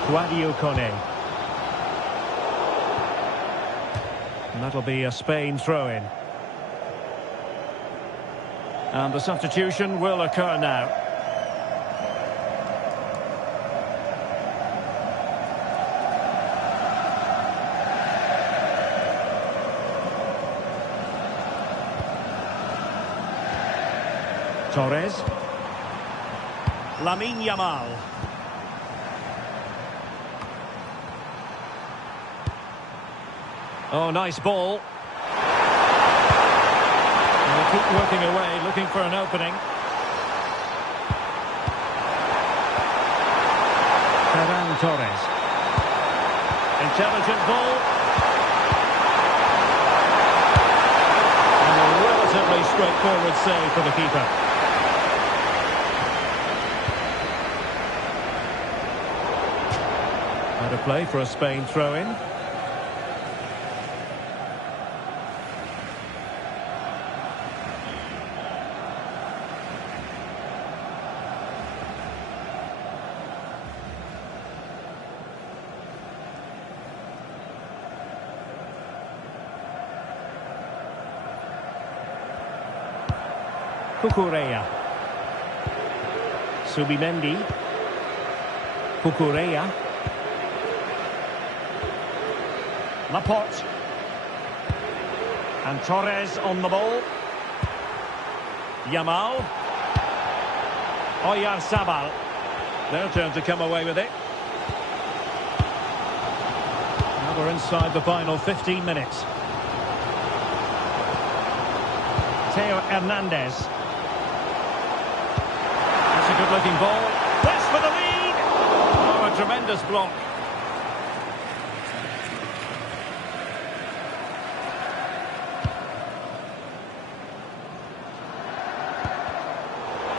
Guadio Kone. And that'll be a Spain throw-in. And the substitution will occur now. Torres. Lamine Yamal. Oh, nice ball. And they keep working away, looking for an opening. Ferran Torres. Intelligent ball. And a relatively straightforward save for the keeper. Out of play for a Spain throw-in. Cucurella. Subimendi. Cucurella. Laporte. And Torres on the ball. Yamal. Oyarzabal. Their turn to come away with it. Now we're inside the final 15 minutes. Theo Hernandez. That's a good-looking ball. That's for the lead! Oh, a tremendous block.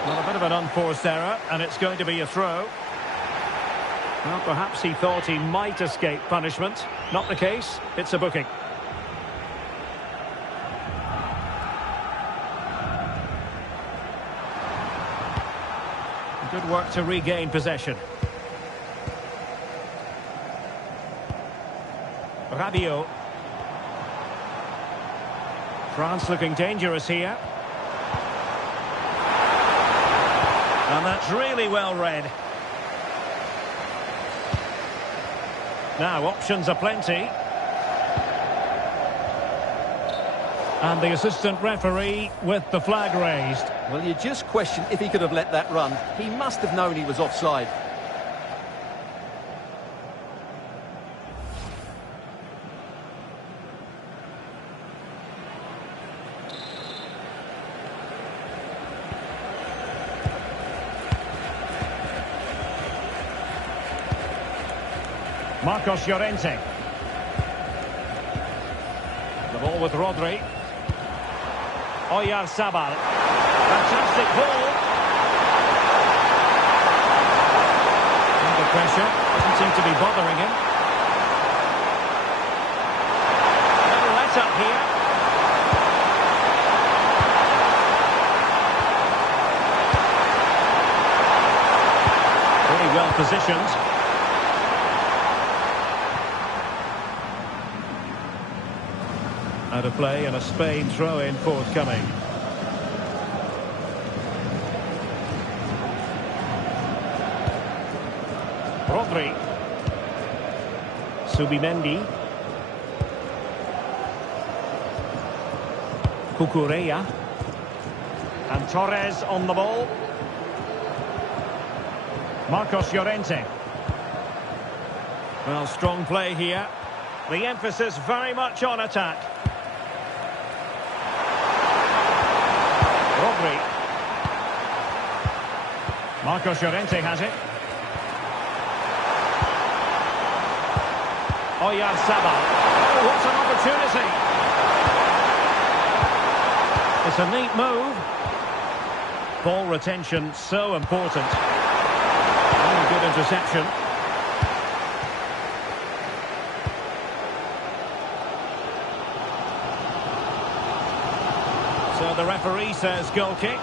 Well, a bit of an unforced error, and it's going to be a throw. Well, perhaps he thought he might escape punishment. Not the case. It's a booking. Good work to regain possession. Rabiot. France looking dangerous here. And that's really well read. Now, options are plenty. And the assistant referee with the flag raised. Well, you just question if he could have let that run. He must have known he was offside. Marcos Llorente. The ball with Rodri. Oyarzabal. Fantastic ball. Under pressure. Doesn't seem to be bothering him. Never let up here. Very well positioned. Out of play and a Spain throw-in forthcoming. Rodri. Subimendi. Cucurella. And Torres on the ball. Marcos Llorente. Well, strong play here. The emphasis very much on attack. Rodri. Marcos Llorente has it. Oyarzabal. Oh, what an opportunity. It's a neat move. Ball retention so important. Very good interception. So the referee says goal kick.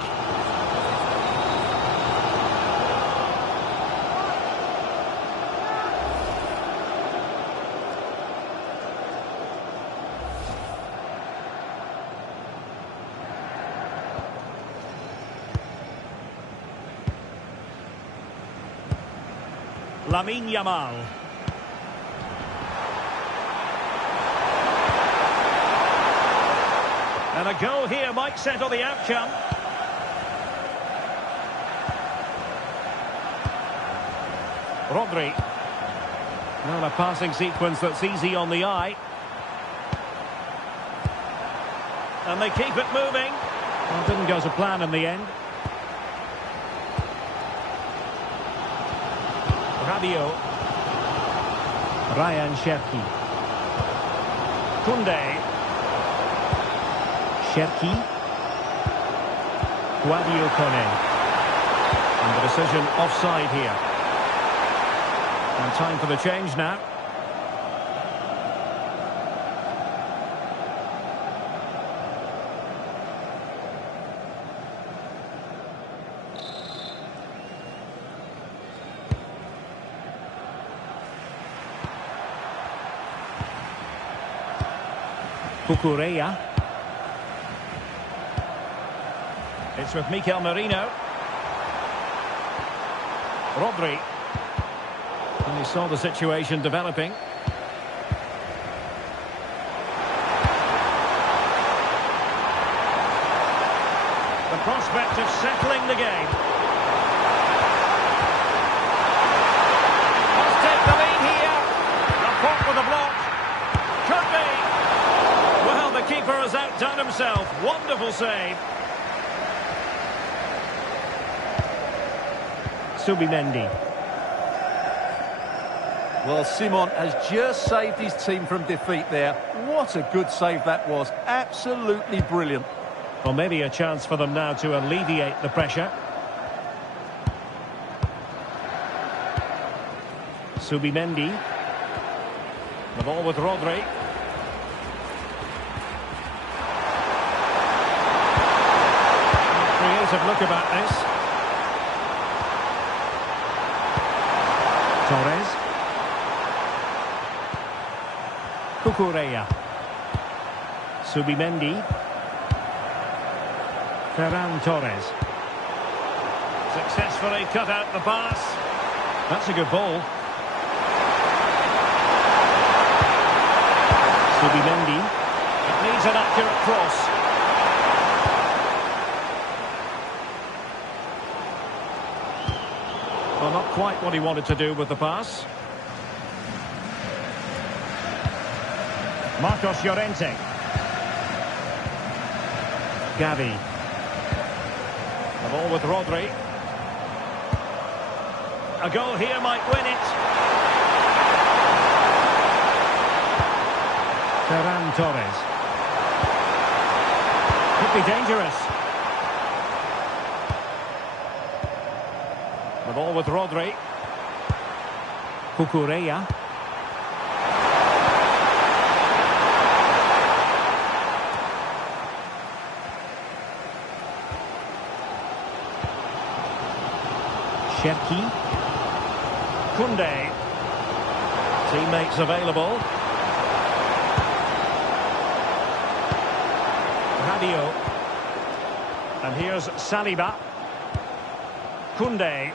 Lamine Yamal. And a goal here might settle the outcome. Rodri. Well, a passing sequence that's easy on the eye. And they keep it moving. Well, didn't go to plan in the end. Rabiot. Ryan Cherki. Koundé. Cherki. Guadio Kone. And the decision offside here. And time for the change now. Cucurella. It's with Mikel Merino. Rodri. And he saw the situation developing. The prospect of settling the game. Must take the lead here. Laporte with a block. Could be. Well, the keeper has outdone himself. Wonderful save. Subimendi. Well, Simon has just saved his team from defeat there. What a good save that was. Absolutely brilliant. Well, maybe a chance for them now to alleviate the pressure. Subimendi. The ball with Rodri. Creative look about this. Torres. Cucurella. Subimendi. Ferran Torres. Successfully cut out the pass. That's a good ball. Subimendi. It needs an accurate cross. Well, not quite what he wanted to do with the pass. Marcos Llorente. Gavi. The ball with Rodri. A goal here might win it. Ferran Torres. Could be dangerous. The ball with Rodri. Cucurella. Cherki. Koundé. Teammates available. Rabiot. And here's Saliba. Koundé.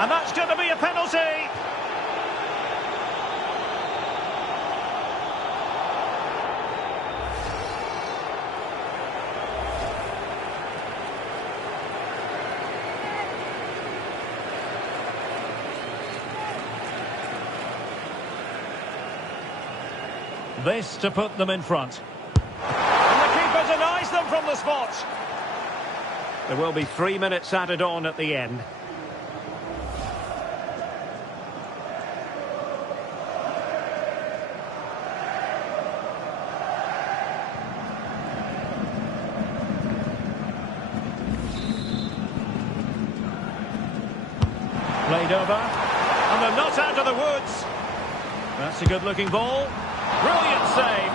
And that's going to be a penalty. This to put them in front. And the keeper denies them from the spot. There will be 3 minutes added on at the end. Played over. And they're not out of the woods. That's a good-looking ball. Brilliant save.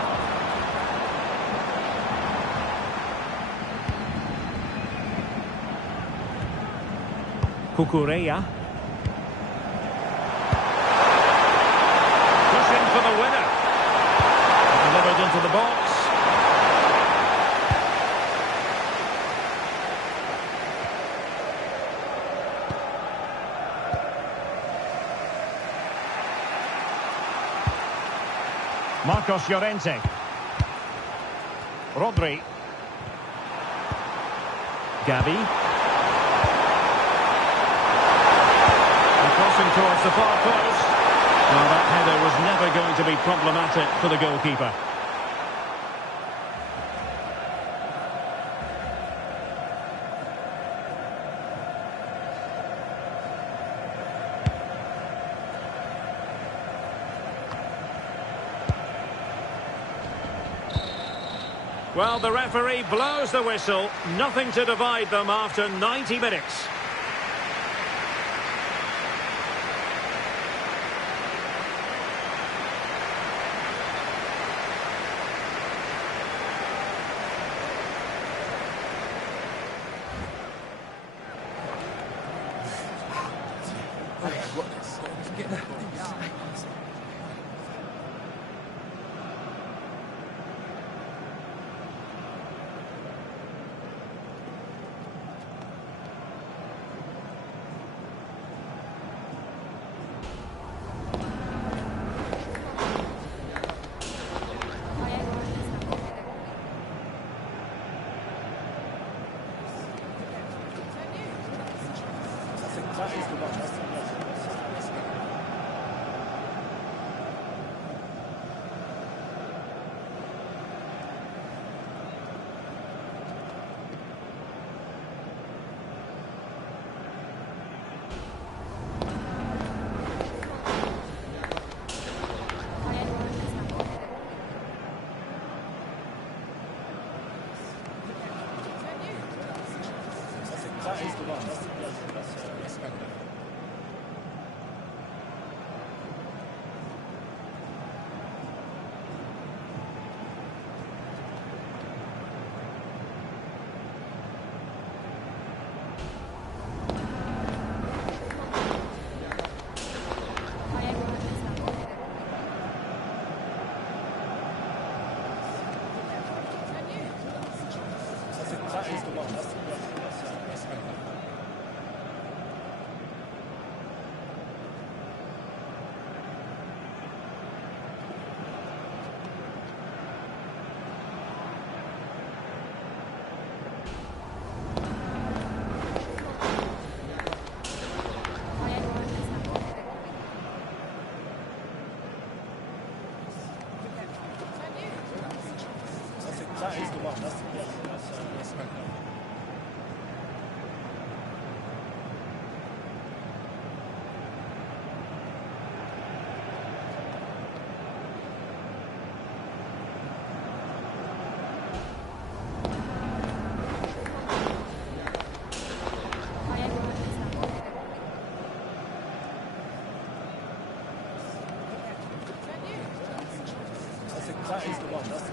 Cucurella. Pushing for the winner. Delivered into the box. Marcos Llorente. Rodri. Gavi. And crossing towards the far post. Well, that header was never going to be problematic for the goalkeeper. Well, the referee blows the whistle. Nothing to divide them after 90 minutes. that is the one. That's that is the one. That's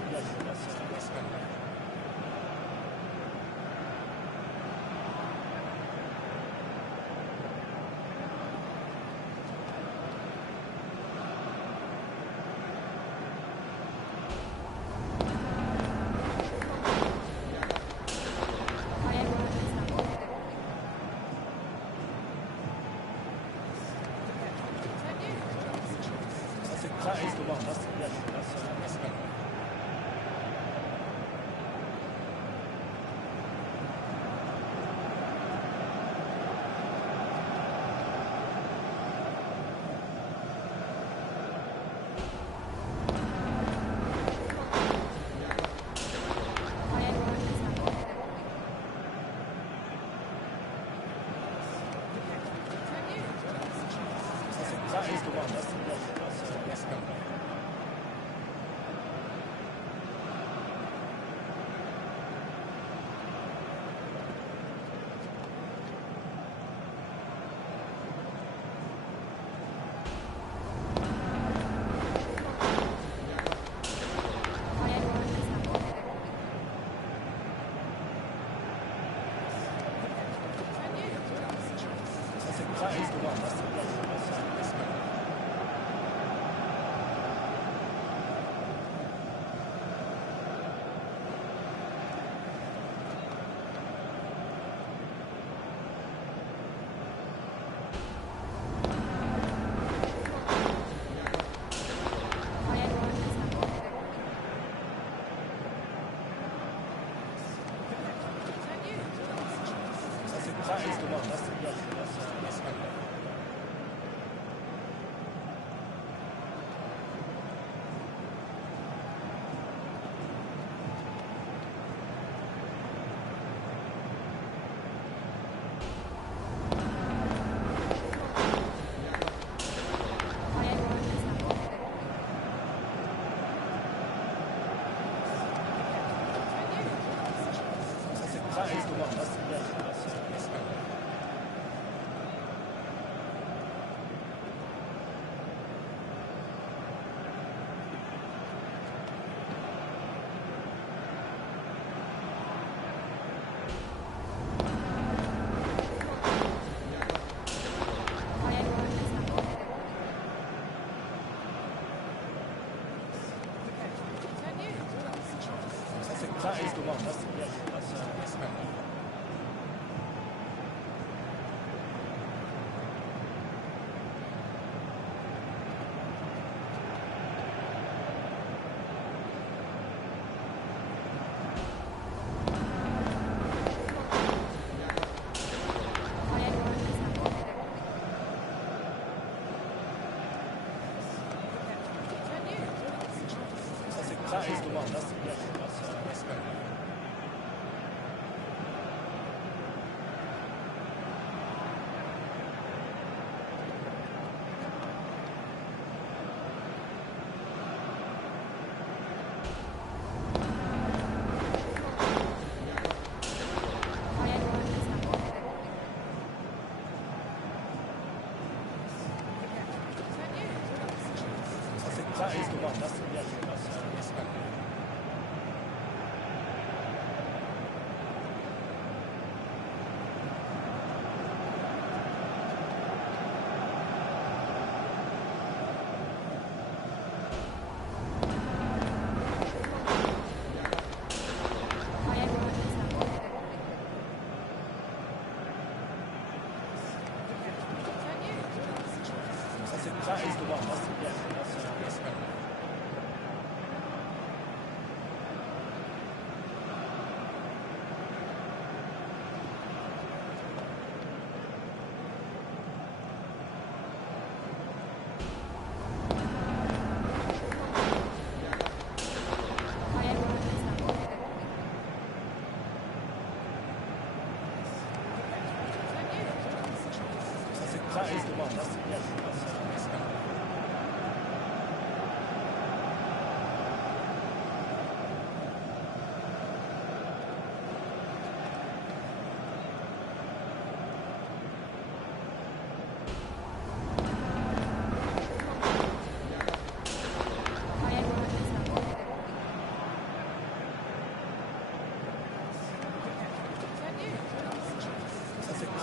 that is the one. That's that is the one. That's that is the one. That's that is the one. That's that is the one. That's that is the one. That's that is the one. That's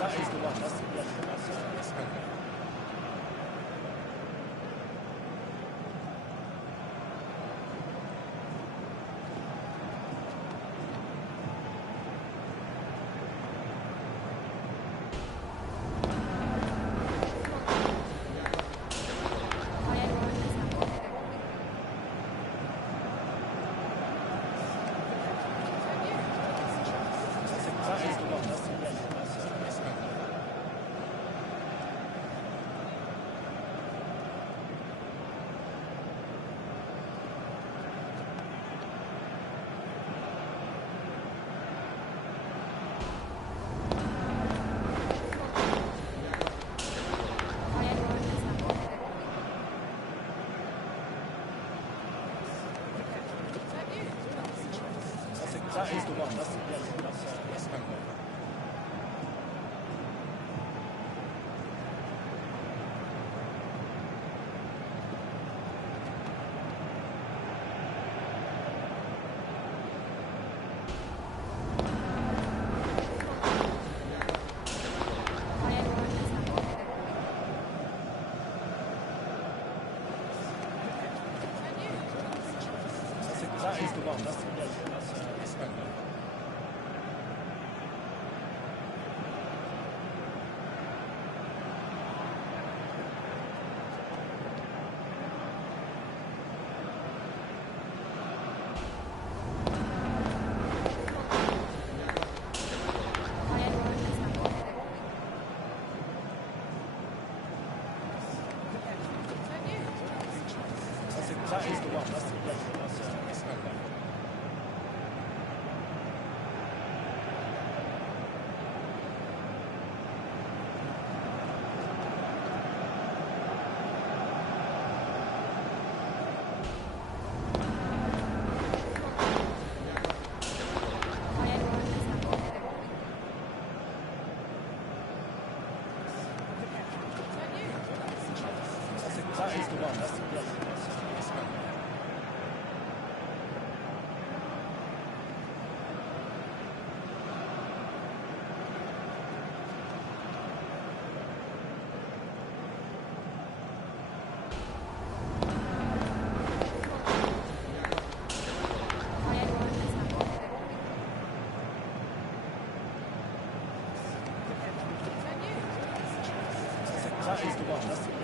that is the one. That's okay. That is the one. That's okay. That is the one. That's okay. That is the one. That's okay. That is the one. That's okay. That is the one. That's okay. That is the one. That's okay.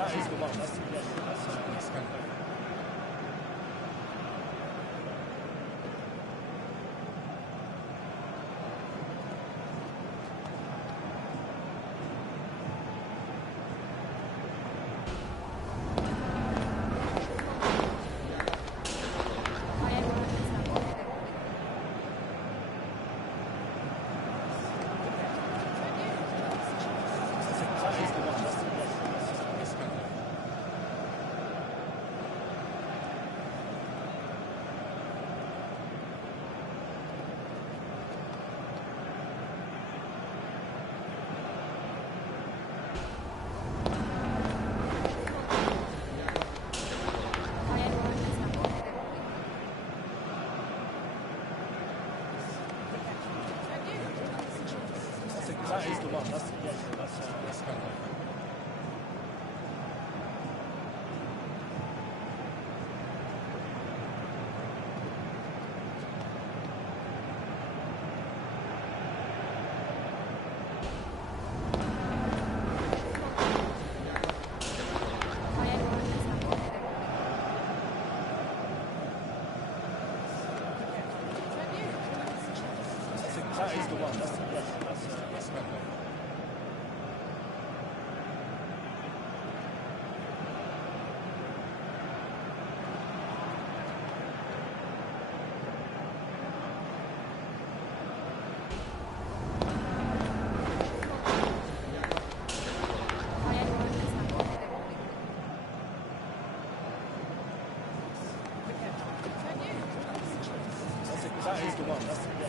That is the one. That's okay. That is the one. That's okay. That is the one. That's okay. That is the one. That's okay. the one. That's